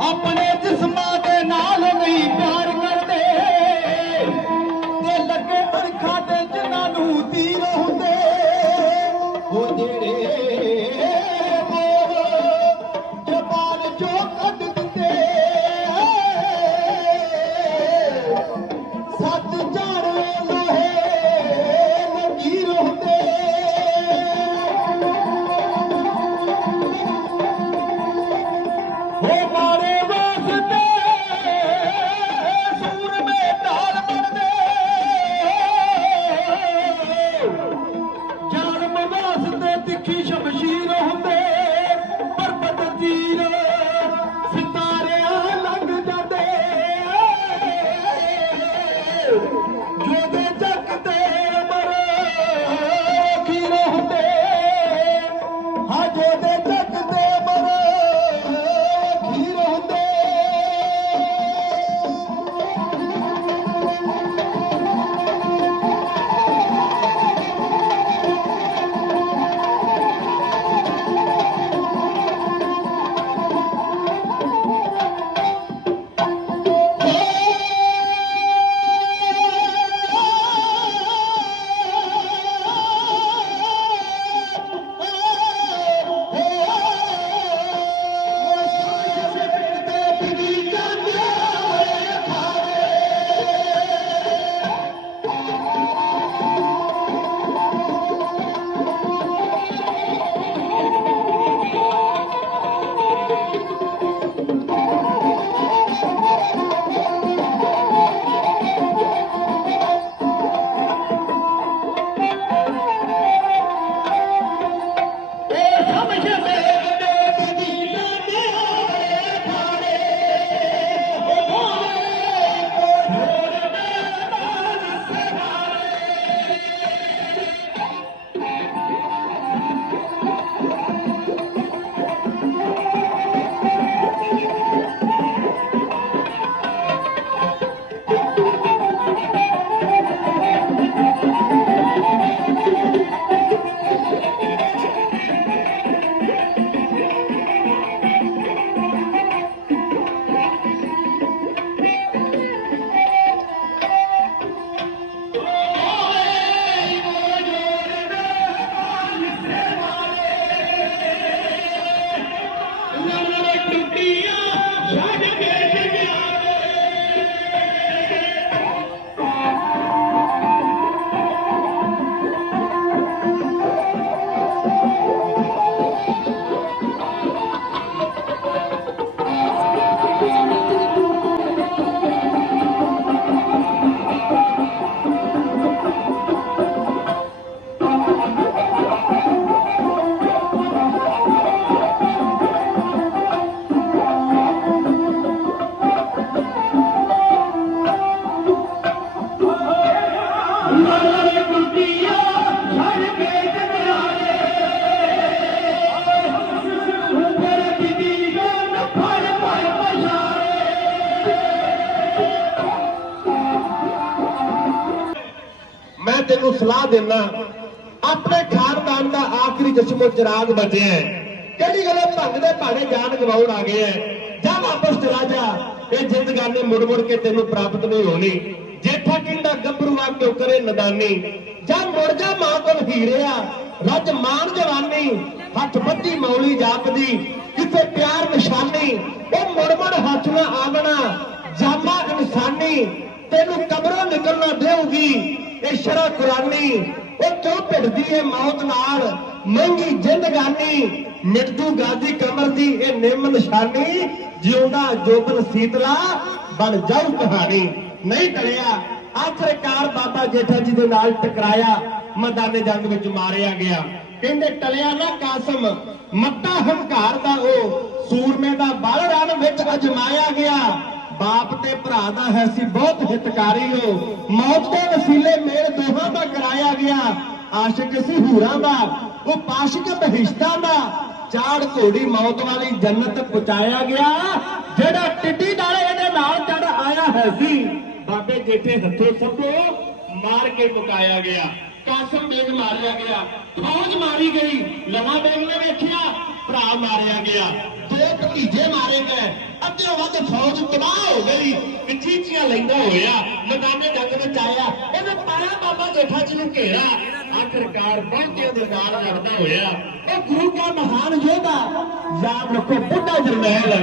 अपने जिस्मां दे नाल नहीं प्यार करदे ते लगे अणखां ते जिन्हां नूं तीर हुंदे ओ जेड़े जबान जो कढ दिंदे सच जाणे लोहे लकीर हुंदे हो मारे वास्ते सूर में ढाल बनदे जान वास्ते तिखी शमशीर हुंदे पर बदतीर सितारे लंघ जांदे जोदे जगते मर खीर हुंदे हाँ जोदे जगते मर खीर हुंदे मैं तेनू सलाह देना अपने खानदान का आखिरी चश्मो चिराग बचे है ਕਿਹੜੀ ਗੱਲੋਂ ਭੰਗ ਦੇ ਭਾਣੇ ਜਾਨ ਗਵਾਉਣ ਆ ਗਏ ਐ। ਜਾ ਵਾਪਸ ਚਲਾ ਜਾ, ਇਹ ਜ਼ਿੰਦਗਾਨੀ ਮੁੜ ਮੁੜ ਕੇ ਤੈਨੂੰ ਪ੍ਰਾਪਤ ਨਹੀਂ ਹੋਣੀ। ਜੇਠਾ ਕਹਿੰਦਾ ਗੱਭਰੂਆ ਕਿਉਂ ਕਰੇ ਨਦਾਨੀ, ਜਾ ਮੁੜ ਜਾ ਮਾਂ ਕੋਲ ਹੀਰਿਆ, ਰੱਜ ਮਾਨ ਜਵਾਨੀ, ਹੱਥ ਬੱਧੀ ਮੌਲੀ ਜਾਪਦੀ, ਕਿਤੇ ਪਿਆਰ ਨਿਸ਼ਾਨੀ, ਉਹ ਮੁੜ ਮੁੜ ਹੱਥ ਨਾ ਆਵਣਾ, ਜਾਮਾ ਇਨਸਾਨੀ, ਤੈਨੂੰ ਕਬਰੋਂ ਨਿਕਲਣਾ ਦੇਊਗੀ ਇਹ ਸ਼ਰਾ ਕੁਰਾਨੀ। ਉਹ ਕਿਉਂ ਭਿੜਦੀ ਏ ਮੌਤ ਨਾਲ, ਮਹਿੰਗੀ ਜ਼ਿੰਦਗਾਨੀ, ਮਿਟਦੂ ਗਾਦੀ ਕਮਰ ਦੀ ਇਹ ਨਿੰਮ ਨਿਸ਼ਾਨੀ, ਜਿਉਂਦਾ ਜੋਬਨ ਸੀਤਲਾ ਬਣ ਜਾਊ ਕਹਾਣੀ। ਨਹੀਂ ਟਲਿਆ, ਆਖਰਕਾਰ ਬਾਬਾ ਜੇਠਾ ਜੀ ਦੇ ਨਾਲ ਟਕਰਾਇਆ, ਮੈਦਾਨੇ ਜੰਗ ਵਿੱਚ ਮਾਰਿਆ ਗਿਆ। ਕਹਿੰਦੇ ਟਲਿਆ ਨਾ ਕਾਸਮ, ਮੱਤਾ ਹੰਕਾਰ ਦਾ ਉਹ, ਸੂਰਮੇ ਦਾ ਬਲ ਰਨ ਵਿੱਚ ਅਜਮਾਇਆ ਗਿਆ। ਬਾਪ ਤੇ ਭਰਾ ਦਾ ਹੈ ਸੀ ਬਹੁਤ ਹਿਤਕਾਰੀ ਉਹ, ਮੌਤ ਦੇ ਵਸੀਲੇ ਮੇਲ ਦੋਹਾਂ ਦਾ ਕਰਾਇਆ ਗਿਆ। ਆਸ਼ਿਕ ਸੀ ਹੂਰਾਂ ਦਾ, ਉਹ ਪਾਸ਼ਿਕ ਬਹਿਸ਼ਤਾਂ ਦਾ, ਚਾੜ ਘੋੜੀ ਮੌਤ ਵਾਲੀ ਜੰਨਤ ਪਹੁੰਚਾਇਆ ਗਿਆ। ਜਿਹੜਾ ਟਿੱਡੀ ਨਾਲ ਇਹਦੇ ਨਾਲ ਚੜ ਆਇਆ ਹੈ ਸੀ, ਬਾਬੇ ਜੇਠੇ ਹੱਥੋਂ ਸਭੋ ਮਾਰ ਕੇ ਮੁਕਾਇਆ ਗਿਆ। ਕਾਸਮ ਬੇਗ ਮਾਰਿਆ ਗਿਆ, ਫੌਜ ਮਾਰੀ ਗਈ। ਲਵਾ ਬੇਗ ਨੇ ਵੇਖਿਆ ਭਰਾ ਮਾਰਿਆ ਗਿਆ, ਦੋ ਭਤੀਜੇ ਮਾਰੇ ਗਏ, ਅੱਧਿਓਂ ਵੱਧ ਫੌਜ ਤਬਾਹ ਹੋ ਗਈ। ਚੀਚੀਆਂ ਲੈਂਦਾ ਹੋਇਆ ਮੈਦਾਨੇ ਜੰਗ ਵਿੱਚ ਆਇਆ, ਇਹਨੇ ਪਾਇਆ ਬਾਬਾ ਜੇਠਾ ਜੀ ਨੂੰ ਘੇਰਾ। ਆਖਰਕਾਰ ਬਹੁਤਿਆਂ ਦੇ ਨਾਲ ਲੜਦਾ ਹੋਇਆ ਉਹ ਗੁਰੂ ਦਾ ਮਹਾਨ ਯੋਧਾ, ਯਾਦ ਰੱਖੋ ਬੁੱਢਾ ਜਰਨੈਲ,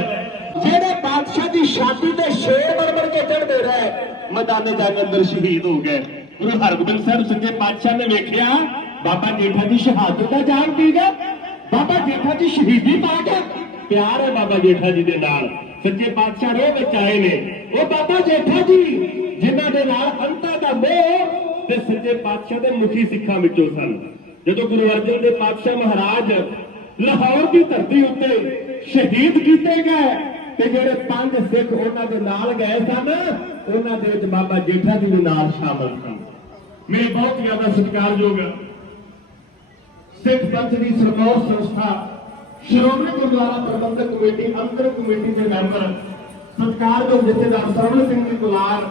ਜਿਹੜੇ ਬਾਦਸ਼ਾਹ ਦੀ ਛਾਤੀ ਤੇ ਸ਼ੇਰ ਬਣ ਬਣ ਕੇ ਚੜ੍ਹਦੇ ਰਹੇ, ਮੈਦਾਨੇ ਜੰਗ ਅੰਦਰ ਸ਼ਹੀਦ ਹੋ ਗਏ। ਗੁਰੂ ਹਰਗੋਬਿੰਦ ਸਾਹਿਬ ਸੱਚੇ ਪਾਤਸ਼ਾਹ ਨੇ ਵੇਖਿਆ ਬਾਬਾ ਜੇਠਾ ਦੀ ਸ਼ਹਾਦਤ ਦਾ ਜਾਣ ਪੀ ਗਿਆ, ਬਾਬਾ ਜੇਠਾ ਦੀ ਸ਼ਹੀਦੀ ਪਾ ਕੇ ਪਿਆਰ ਹੈ ਬਾਬਾ ਜੇਠਾ ਜੀ ਦੇ ਨਾਲ। ਸੱਚੇ ਪਾਤਸ਼ਾਹ ਰੋਹ ਵਿੱਚ ਆਏ ਨੇ ਉਹ ਬਾਬਾ ਜੇਠਾ ਜੀ, ਜਿਨ੍ਹਾਂ ਦੇ ਨਾਲ ਅੰਤਾਂ ਦਾ ਮੋਹ ਤੇ ਸੱਚੇ ਪਾਤਸ਼ਾਹ ਦੇ ਮੁਖੀ ਸਿੱਖਾਂ ਵਿੱਚੋਂ ਸਨ। ਜਦੋਂ ਗੁਰੂ ਅਰਜਨ ਦੇਵ ਪਾਤਸ਼ਾਹ ਮਹਾਰਾਜ ਲਾਹੌਰ ਦੀ ਧਰਤੀ ਉੱਤੇ ਸ਼ਹੀਦ ਕੀਤੇ ਗਏ ਤੇ ਜਿਹੜੇ 5 ਸਿੱਖ ਉਹਨਾਂ ਦੇ ਨਾਲ ਗਏ ਸਨ, ਉਹਨਾਂ ਦੇ ਵਿੱਚ ਬਾਬਾ ਜੇਠਾ ਜੀ ਦੇ ਨਾਲ ਸ਼ਾਮਲ ਸਨ। ਮੇਰੇ ਬਹੁਤ ਜ਼ਿਆਦਾ ਸਤਿਕਾਰਯੋਗ ਸਿੱਖ ਪੰਥ ਦੀ ਸਰਮੌਰ ਸੰਸਥਾ ਸ਼੍ਰੋਮਣੀ ਗੁਰਦੁਆਰਾ ਪ੍ਰਬੰਧਕ ਕਮੇਟੀ ਅੰਤਰ ਕਮੇਟੀ ਦੇ ਮੈਂਬਰ ਸਤਿਕਾਰਯੋਗ ਜਥੇਦਾਰ ਸਰਵਣ ਸਿੰਘ ਜੀ ਕੁਲਾਰ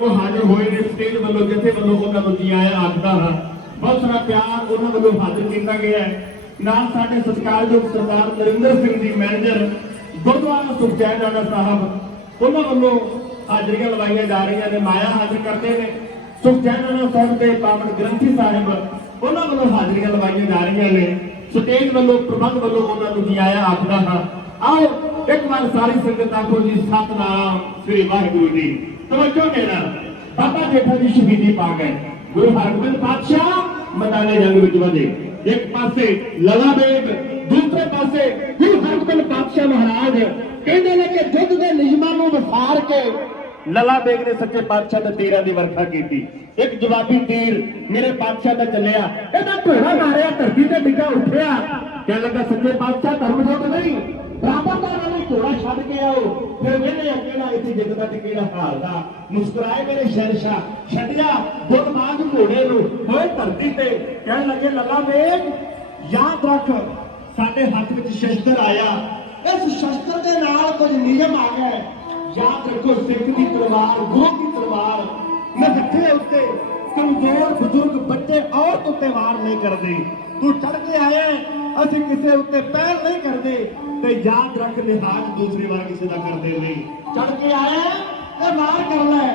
ਉਹ ਹਾਜ਼ਰ ਹੋਏ ਨੇ। ਸਟੇਜ ਵੱਲੋਂ ਜਥੇ ਵੱਲੋਂ ਉਹਨਾਂ ਨੂੰ ਜੀ ਆਇਆਂ ਆਖਦਾ ਹਾਂ। ਬਹੁਤ ਸਾਰਾ ਪਿਆਰ ਉਹਨਾਂ ਵੱਲੋਂ ਹਾਜ਼ਰ ਕੀਤਾ ਗਿਆ ਹੈ। ਨਾਲ ਸਾਡੇ ਸਤਿਕਾਰਯੋਗ ਸਰਦਾਰ ਨਰਿੰਦਰ ਸਿੰਘ ਜੀ ਮੈਨੇਜਰ ਗੁਰਦੁਆਰਾ ਸੁਖਚੈਨ ਰਾਣਾ ਸਾਹਿਬ, ਉਹਨਾਂ ਵੱਲੋਂ ਹਾਜ਼ਰੀਆਂ ਲਵਾਈਆਂ ਜਾ ਰਹੀਆਂ ਨੇ, ਮਾਇਆ ਹਾਜ਼ਰ ਕਰਦੇ ਨੇ। ਸੁਖਚੈਨ ਰਾਣਾ ਸਾਹਿਬ ਦੇ ਪਾਵਨ ਗ੍ਰੰਥੀ ਸਾਹਿਬ, ਉਹਨਾਂ ਵੱਲੋਂ ਹਾਜ਼ਰੀਆਂ ਲਵਾਈਆਂ ਜਾ ਰਹੀਆਂ ਨੇ। ਸਟੇਜ ਵੱਲੋਂ ਪ੍ਰਬੰਧ ਵੱਲੋਂ ਉਹਨਾਂ ਨੂੰ ਜੀ ਆਇਆਂ ਆਖਦਾ ਹਾਂ। ਆਓ ਇੱਕ ਵਾਰ ਸਾਰੀ ਸੰਗਤ ਆਖੋ ਜੀ ਸਤਿਨਾਮ ਸ੍ਰੀ ਵਾਹਿਗੁਰੂ ਜੀ। ਤਵੱਜੋ ਮੇਰਾ, ਬਾਬਾ ਜੇਠਾ ਦੀ ਸ਼ਹੀਦੀ ਪਾ ਗਏ। ਗੁਰੂ ਹਰਗੋਬਿੰਦ ਪਾਤਸ਼ਾਹ ਮੈਦਾਨੇ ਜੰਗ ਵਿੱਚ ਵਧੇ। ਇੱਕ ਪਾਸੇ ਲਵਾ ਬੇਗ, ਦੂਸਰੇ ਪਾਸੇ ਗੁਰੂ ਹਰਗੋਬਿੰਦ ਪਾਤਸ਼ਾਹ ਮਹਾਰਾਜ। ਕਹਿੰਦੇ ਨੇ ਕਿ ਯੁੱਧ ਦੇ ਨਿਯਮਾਂ ਨੂੰ ਵਿਸਾਰ ਕੇ ਲਲਾ ਬੇਗ ਨੇ ਸੱਚੇ ਪਾਤਸ਼ਾਹ ਦੇ ਤੀਰਾਂ ਦੀ ਵਰਖਾ ਕੀਤੀ। ਇੱਕ ਜਵਾਬੀ ਤੀਰ ਮੇਰੇ ਪਾਤਸ਼ਾਹ ਦਾ ਚੱਲਿਆ, ਇਹਦਾ ਢੋੜਾ ਮਾਰਿਆ, ਧਰਤੀ ਤੇ ਡਿੱਗਾ ਉੱਠਿਆ। ਕਹਿਣ ਲੱਗਾ ਸੱਚੇ ਪਾਤਸ਼ਾਹ ਧਰਮ ਜੋਤ ਨਹੀਂ, ਬਰਾਬਰ ਦਾ ਨਾਲ ਘੋੜਾ ਛੱਡ ਕੇ ਆਓ। ਫਿਰ ਵੇਲੇ ਅਕੇਲਾ ਇੱਥੇ ਜਿੱਤਦਾ ਤੇ ਕਿਹੜਾ ਹਾਰਦਾ। ਮੁਸਕਰਾਏ ਮੇਰੇ ਸ਼ਹਿਨਸ਼ਾਹ, ਛੱਡਿਆ ਦੁਰਮਾਗ ਘੋੜੇ ਨੂੰ ਹੋਏ ਧਰਤੀ ਤੇ। ਕਹਿਣ ਲੱਗੇ ਲਲਾ ਬੇਗ ਯਾਦ ਰੱਖ, ਸਾਡੇ ਹੱਥ ਵਿੱਚ ਸ਼ਸਤਰ ਆਇਆ, ਇਸ ਸ਼ਸਤਰ ਦੇ ਨਾਲ ਕੁਝ ਨਿਯਮ ਆ ਗਏ। ਯਾਦ ਰੱਖੋ ਸਿੱਖ ਦੀ ਤਲਵਾਰ, ਗੁਰੂ ਦੀ ਤਲਵਾਰ ਨੱਠੇ ਉੱਤੇ ਕਮਜ਼ੋਰ ਬਜ਼ੁਰਗ ਬੱਚੇ ਔਰਤ ਉੱਤੇ ਵਾਰ ਨਹੀਂ ਕਰਦੇ। ਤੂੰ ਚੜ ਕੇ ਆਇਆ, ਅਸੀਂ ਕਿਸੇ ਉੱਤੇ ਪਹਿਲ ਨਹੀਂ ਕਰਦੇ। ਤੇ ਯਾਦ ਰੱਖ ਲਿਹਾਜ਼ ਦੂਸਰੀ ਵਾਰ ਕਿਸੇ ਦਾ ਕਰਦੇ ਨਹੀਂ। ਚੜ ਕੇ ਆਇਆ ਤੇ ਵਾਰ ਕਰ ਲੈ।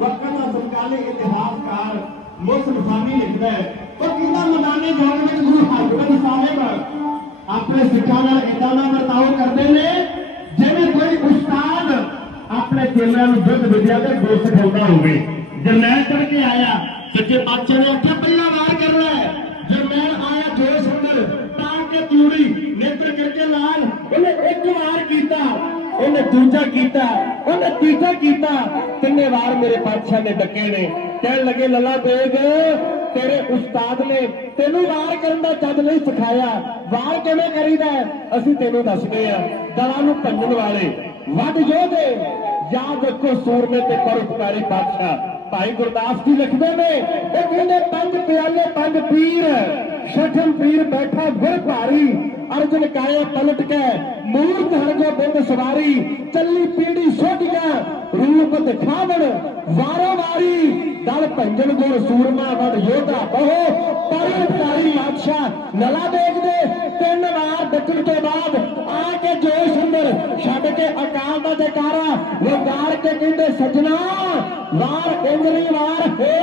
ਵਕਤ ਦਾ ਸਮਕਾਲੀ ਇਤਿਹਾਸਕਾਰ ਮੁਸਲਮਾਨੀ ਲਿਖਦਾ ਹੈ, ਉਹ ਕਹਿੰਦਾ ਮੈਦਾਨੇ ਜੰਗ ਵਿੱਚ ਗੁਰੂ ਹਰਗੋਬਿੰਦ ਸਾਹਿਬ ਆਪਣੇ ਸਿੱਖਾਂ ਨਾਲ ਏਦਾਂ ਦਾ ਵਰਤਾਓ ਕਰਦੇ ਨੇ ਜਿਵੇਂ ਕੋਈ ਉਸਤਾਦ ਆਪਣੇ ਚੇਲਿਆਂ ਨੂੰ ਦੁੱਧ ਵਿਦਿਆ ਦੇ ਗੁਰ ਸਿਖਾਉਂਦਾ ਹੋਵੇ। ਜਰਨੈਲ ਚੜ ਕੇ ਆਇਆ, ਸੱਚੇ ਪਾਤਸ਼ਾਹ ਨੇ ਆਖਿਆ ਪਹਿਲਾਂ ਵਾਰ ਕਰ ਲੈ। ਜਰਨੈਲ ਆਇਆ ਜੋਸ਼ ਅੰਦਰ, ਤਾਂ ਕੇ ਤੂੜੀ ਨੇਤਰ ਕਰਕੇ ਲਾਲ। ਉਹਨੇ ਇੱਕ ਵਾਰ ਕੀਤਾ, ਉਹਨੇ ਦੂਜਾ ਕੀਤਾ, ਉਹਨੇ ਤੀਜਾ ਕੀਤਾ। ਤਿੰਨੇ ਵਾਰ ਮੇਰੇ ਪਾਤਸ਼ਾਹ ਨੇ ਡੱਕੇ ਨੇ। ਕਹਿਣ ਲੱਗੇ ਲੱਲਾ ਬੇਗ, ਤੇਰੇ ਉਸਤਾਦ ਨੇ ਤੈਨੂੰ ਵਾਰ ਕਰਨ ਦਾ ਚੱਜ ਨਹੀਂ ਸਿਖਾਇਆ। ਵਾਰ ਕਿਵੇਂ ਕਰੀਦਾ ਅਸੀਂ ਤੈਨੂੰ ਦੱਸਦੇ ਆ। ਦਲਾਂ ਨੂੰ ਭੰਨਣ ਵਾਲੇ ਵੱਡ ਯੋਧੇ, ਯਾਦ ਰੱਖੋ ਸੂਰਮੇ ਤੇ ਪਰਉਪਕਾਰੀ ਪਾਤਸ਼ਾਹ। ਭਾਈ ਗੁਰਦਾਸ ਜੀ ਲਿਖਦੇ ਨੇ, ਉਹ ਕਹਿੰਦੇ 5 ਪਿਆਲੇ 5 ਪੀਰ, ਛਠਮ ਪੀਰ ਬੈਠਾ ਗੁਰ ਭਾਰੀ। अर्जुन काया पलट के मूर्त हरगो बिंद सवारी चली पीढ़ी सुट गया रूप दिखावन वारो वारी दल भंजन गुर सूरमा वड योधा बहो परतारी बादशाह नला देख दे 3 वार डकण तो बाद आके जोश अंदर छड़ के अकाल दा जयकारा वकार के कहंदे सजना वार इंद्री वार हे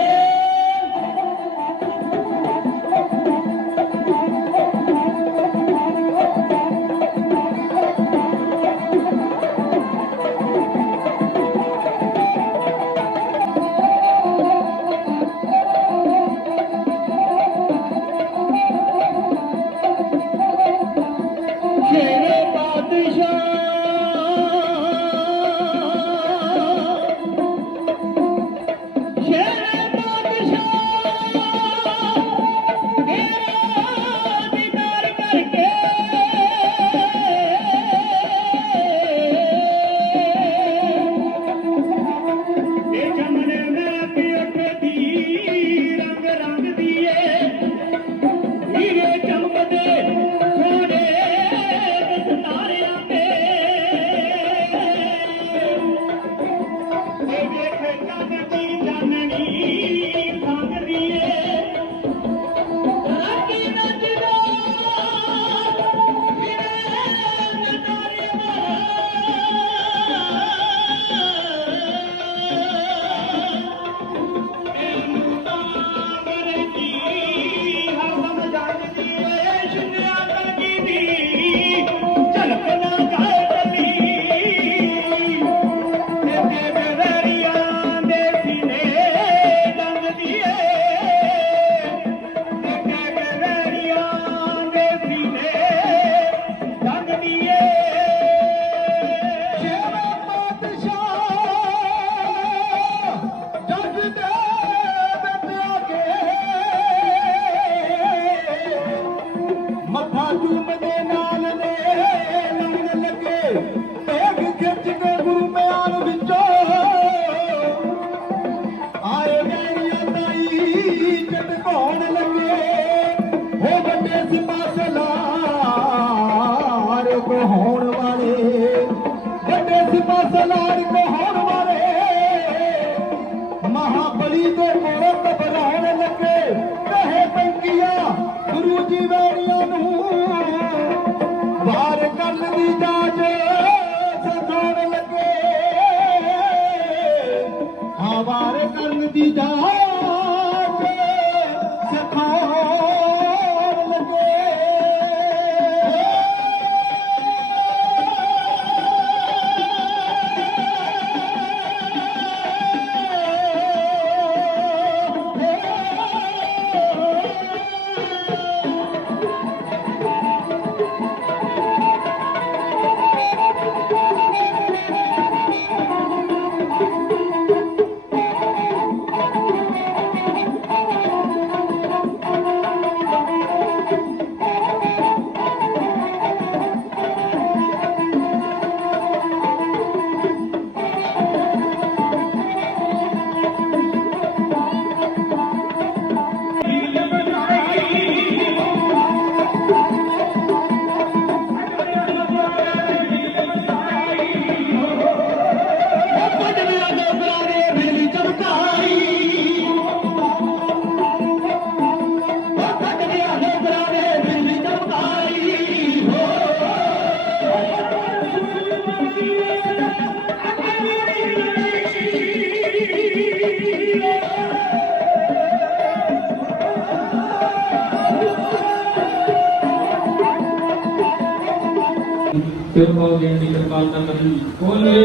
कृपा देन की कृपालता करी बोले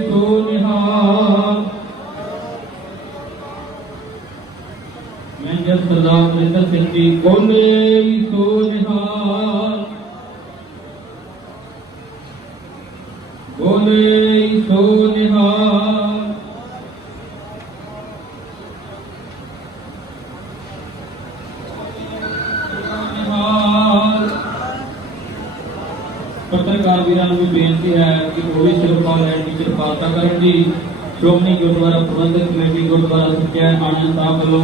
सो निहाल। मैं जब सरदार मनिंदर सिंह जी बोले सो निहाल, बोले सो निहाल। पत्रकार वीरां नूं भी बेनती है कि वो भी सिरपाल लैण की कृपालता करन जी। श्रोमणी गुरुद्वारा प्रबंधक कमेटी गुरुद्वारा सच्चा आनंद साहब वालों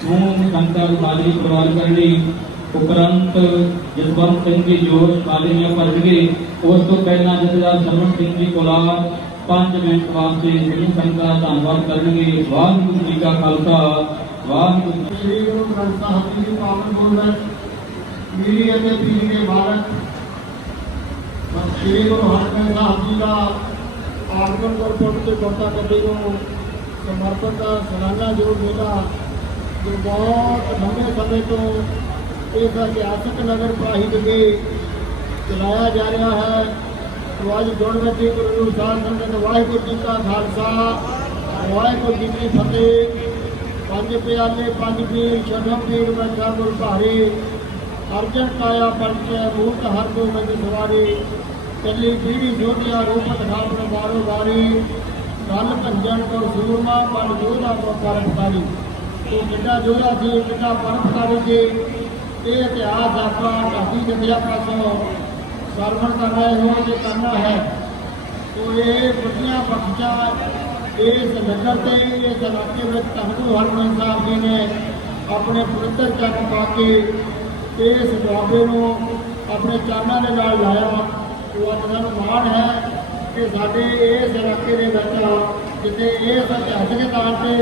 संगतां नूं हाज़री प्रवान करन लई ਉਪਰੰਤ ਜਸਵੰਤ ਸਿੰਘ ਜੀ ਜੋਸ਼ ਕਾਲੀਆਂ ਭਰਨਗੇ। ਉਸ ਤੋਂ ਪਹਿਲਾਂ ਜਥੇਦਾਰ ਸਰਵਣ ਸਿੰਘ ਜੀ ਕੋਲਾਰ 5 ਮਿੰਟ ਵਾਸਤੇ ਸਿੱਖ ਸੰਗਤਾਂ ਦਾ ਧੰਨਵਾਦ ਕਰਨਗੇ। ਵਾਹਿਗੁਰੂ ਜੀ ਕਾ ਖਾਲਸਾ ਵਾਹਿਗੁਰੂ श्री गुरु ग्रंथ साहब जी की पावन गोद मेरी अगे पीढ़ी के बालक श्री गुरु हरगोबिंद साहब जी का आगमन गुरपुरब से गोता कबी को समर्पित सालाना जो मेला जो बहुत लंबे समय तो इस इतिहासक नगर पराही विखे चलाया जा रहा है। तो अज गुणवती गुरु साध संगत वाहिगुरू जी का खालसा वाहिगुरू जी की फतेह। पंज प्याले पंज पीर शरण पीर बंधा गुर भारे अर्जन काया पंच मूर्त हर गोबिंद सवारे कली पीढ़ी जोधिया रूपत ठाकुर बारो बारी गल भंजन को सूरमा बल जोधा को परपकारी। तो किड्डा जोधा सी किड्डा परपकारी से ये इतिहास अपना ढाबी जथिया पासों सरवण कर रहे हो जो करना है। तो ये बड़िया बख्शा इस नगर से इस इलाके में धन गुरु हरगोबिंद साहब जी ने अपने पवित्र चरण पा के इस बाबे को अपने चरणों के नाल लाया। तो अब सानू माण है कि साडे इस इलाके के जिते इस इतिहासक स्थान से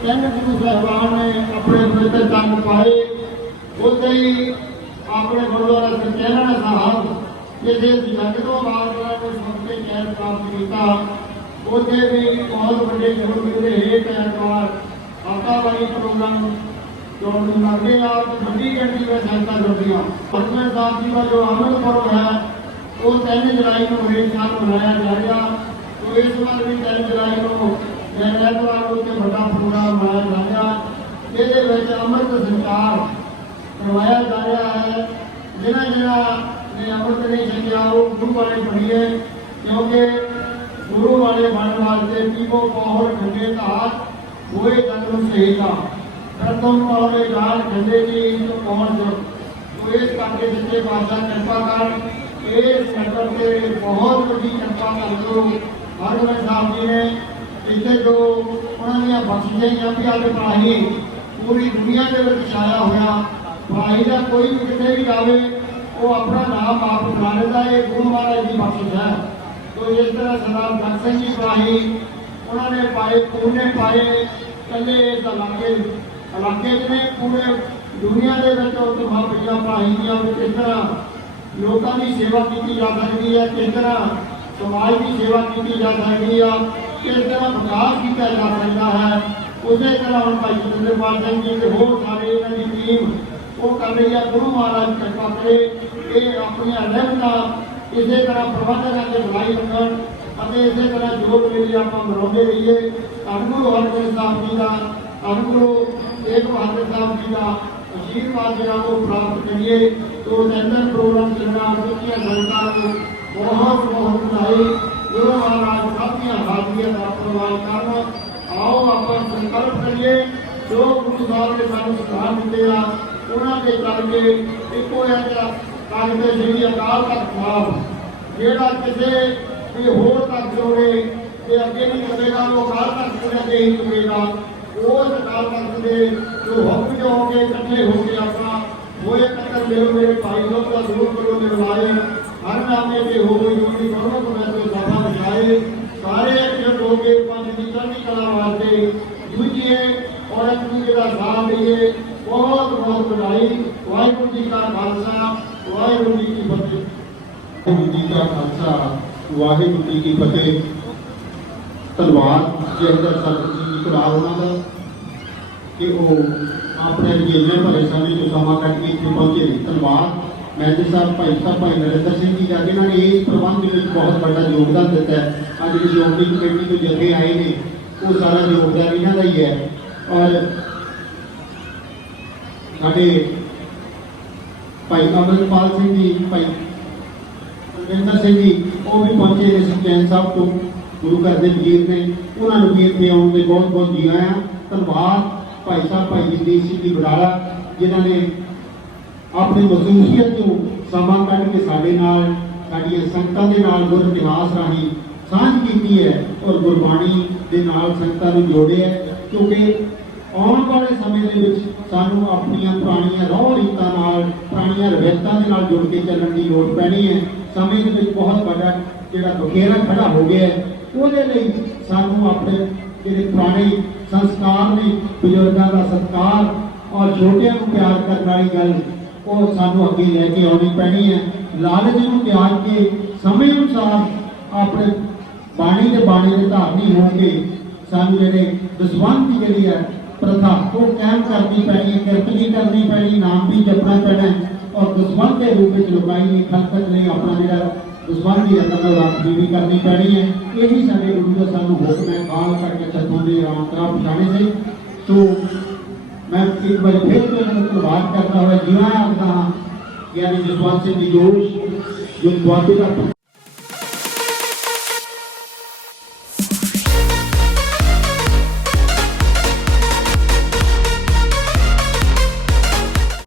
3 गुरु साहिबान ने अपने पवित्र चरण पाए। उसे ही अपने गुरुद्वारा सचैना साहब जिसे जग तो बादशाह को सबके चैन प्राप्त किया उसे भी बहुत बड़े जरूर मिले एक ऐतवार आकावारी प्रोग्राम जो लगे आप बड़ी गिनती में संख्या जुड़ी। हरगोबिंद साहब जी का जो अमृत पर्व है वो 3 जुलाई को हरेक साल मनाया जाएगा। तो इस बार भी 3 जुलाई को ऐतवार को बड़ा प्रोग्राम मनाया जाएगा। ये अमृत संचार करवाया जा रहा है। जिन्हें ने अमृत नहीं छकिया वो गुरु वाले पढ़िए क्योंकि गुरु वाले बनने वास्ते पीवो पौर ठंडे घाट हुए जन्म सहेगा प्रथम वाले गाल ठंडे की तो पहुंच। तो इस करके सच्चे पातशाह कृपा कर इस नगर से बहुत बड़ी कृपा कर दो। हरगोबिंद साहब जी ने इतने जो उन्होंने बख्शिशां भी आगे पढ़ाई पूरी दुनिया के छाया हुआ। पढ़ाई का कोई भी कितने भी जाए वो अपना नाम आप बना लेता है। गुरु महाराज की बख्शिश है। तो इस तरह सरदार धन सिंह जी पढ़ाई उन्होंने पाए पूरे पाए कले इस इलाके में पूरे दुनिया के महापुरुषों पढ़ाई किस तरह लोगों की सेवा की जा सकती है, किस तरह समाज की सेवा की जा सकती है, किस तरह विकास किया जा सकता है। उस तरह हम भाई सुरेंद्रपाल सिंह जी के होर सारे इन्होंने टीम वो कर रही है। गुरु महाराज कृपा करे ये अपनी रहमत इस तरह प्रबंधक के बुलाई रखन इस तरह जो मेले आप मनाते रहिए। धन गुरु हरगोबिंद साहब जी का धन गुरु तेग बहादुर साहब जी का आशीर्वाद जो वो प्राप्त करिए। तो चंदन प्रोग्राम चलना दुनिया सरकार को बहुत बहुत बधाई। गुरु महाराज सबकी हाजिरियत प्रवान कर आओ आप संकल्प करिए जो गुरु साहब ने सानू सिखा दिते आ उन्होंने चल के एको कागज श्री अकाल तख्त साहब जेड़ा किसी भी होर तक जोड़े ये अगे नहीं चलेगा वो अकाल तख्त से ही चुकेगा। उस अकाल तख्त के जो हुक्म जो होंगे इकट्ठे होकर अपना वो एकत्र मिलो मेरे भाई लोग का दूर करो निर्वाए हर नामे के हो गई दूसरी करों को मैं सभा बिछाए सारे एकजुट हो गए पंच की चढ़ती कला वास्ते जूझिए और एक दूसरे का साथ दीजिए। बहुत बहुत बधाई। वाहिगुरू जी का खालसा वाहिगुरू जी की फतेह। वाहिगुरू जी का खालसा वाहिगुरू जी की फतेह। धन्यवाद जैसा सरपंच जी भरा उन्होंने कि वो अपने जिले भले समय जो समा कट के इतने पहुंचे। धन्यवाद मैनेजर साहब भाई नरेंद्र सिंह जी का जिन्होंने इस प्रबंध में बहुत बड़ा योगदान दिता है। अज श्रोमणी कमेटी तो जथे आए हैं वो सारा योगदान इन्हों का ही है। और साढ़े भाई अमृतपाल सिंह जी भाई रविंदर सिंह जी वो भी पहुंचे ने सुखचैन साहब तो गुरु घर के वजीर ने उन्होंने भी इतने आने के बहुत बहुत जी आया। धन्यवाद भाई साहब भाई जगदीश सिंह जी बराड़ा जिन्होंने अपनी मसूसियत को समा कढ़ के साढ़े नाल साडियां संगतां दे नाल गुर इतिहास राही सांझ की है और गुरबाणी के नाल संगतां नूं जोड़े है। क्योंकि ਆਉਣ ਵਾਲੇ ਸਮੇਂ ਦੇ ਵਿੱਚ ਸਾਨੂੰ ਆਪਣੀਆਂ ਪੁਰਾਣੀਆਂ ਰਹੁ ਰੀਤਾਂ ਨਾਲ, ਪੁਰਾਣੀਆਂ ਰਵਾਇਤਾਂ ਦੇ ਨਾਲ ਜੁੜ ਕੇ ਚੱਲਣ ਦੀ ਲੋੜ ਪੈਣੀ ਹੈ। ਸਮੇਂ ਦੇ ਵਿੱਚ ਬਹੁਤ ਵੱਡਾ ਜਿਹੜਾ ਬਖੇਰਾ ਖੜਾ ਹੋ ਗਿਆ ਹੈ, ਉਹਦੇ ਲਈ ਸਾਨੂੰ ਆਪਣੇ ਜਿਹੜੇ ਪੁਰਾਣੇ ਸੰਸਕਾਰ ਨੇ, ਬਜ਼ੁਰਗਾਂ ਦਾ ਸਤਿਕਾਰ ਔਰ ਛੋਟਿਆਂ ਨੂੰ ਪਿਆਰ ਕਰਨ ਵਾਲੀ ਗੱਲ, ਉਹ ਸਾਨੂੰ ਅੱਗੇ ਲੈ ਕੇ ਆਉਣੀ ਪੈਣੀ ਹੈ। ਲਾਲਚ ਨੂੰ ਤਿਆਗ ਕੇ ਸਮੇਂ ਅਨੁਸਾਰ ਆਪਣੇ ਬਾਣੀ ਦੇ ਧਾਰਨੀ ਹੋ ਕੇ ਸਾਨੂੰ ਜਿਹੜੇ ਦਸਵੰਧ ਦੀ ਜਿਹੜੀ ਹੈ ਪ੍ਰਥਾ ਉਹ ਕਾਇਮ ਕਰਨੀ ਪੈਣੀ ਹੈ, ਕਿਰਤ ਵੀ ਕਰਨੀ ਪੈਣੀ, ਨਾਮ ਵੀ ਜਪਣਾ ਪੈਣਾ ਔਰ ਦਸਵੰਧ ਦੇ ਰੂਪ ਵਿੱਚ ਲੁਕਾਈ ਨਹੀਂ ਖਲਕਤ ਨਹੀਂ ਆਪਣਾ ਜਿਹੜਾ ਦਸਵੰਧ ਦੀ ਰਕਮ ਉਹ ਰਾਖੀ ਵੀ ਕਰਨੀ ਪੈਣੀ ਹੈ। ਇਹ ਵੀ ਸਾਡੇ ਗੁਰੂ ਦਾ ਸਾਨੂੰ ਹੁਕਮ ਹੈ, ਕਾਲ ਕਰਕੇ ਛੱਤੋਂ ਦੇ ਰਾਮ ਤਰ੍ਹਾਂ ਪਛਾਣੇ ਸੇ। ਸੋ ਮੈਂ ਇੱਕ ਵਾਰ ਫਿਰ ਤੋਂ ਇਹਨਾਂ ਨੂੰ ਧੰਨਵਾਦ ਕਰਦਾ ਹੋਇਆ ਜੀਵਾਂ ਆਖਦਾ ਹਾਂ, ਯਾਨੀ ਜਸਵੰਤ ਸਿੰਘ ਜੀ ਜੋਸ਼ ਜੋ ਤੁਹਾਡੇ ਦਾ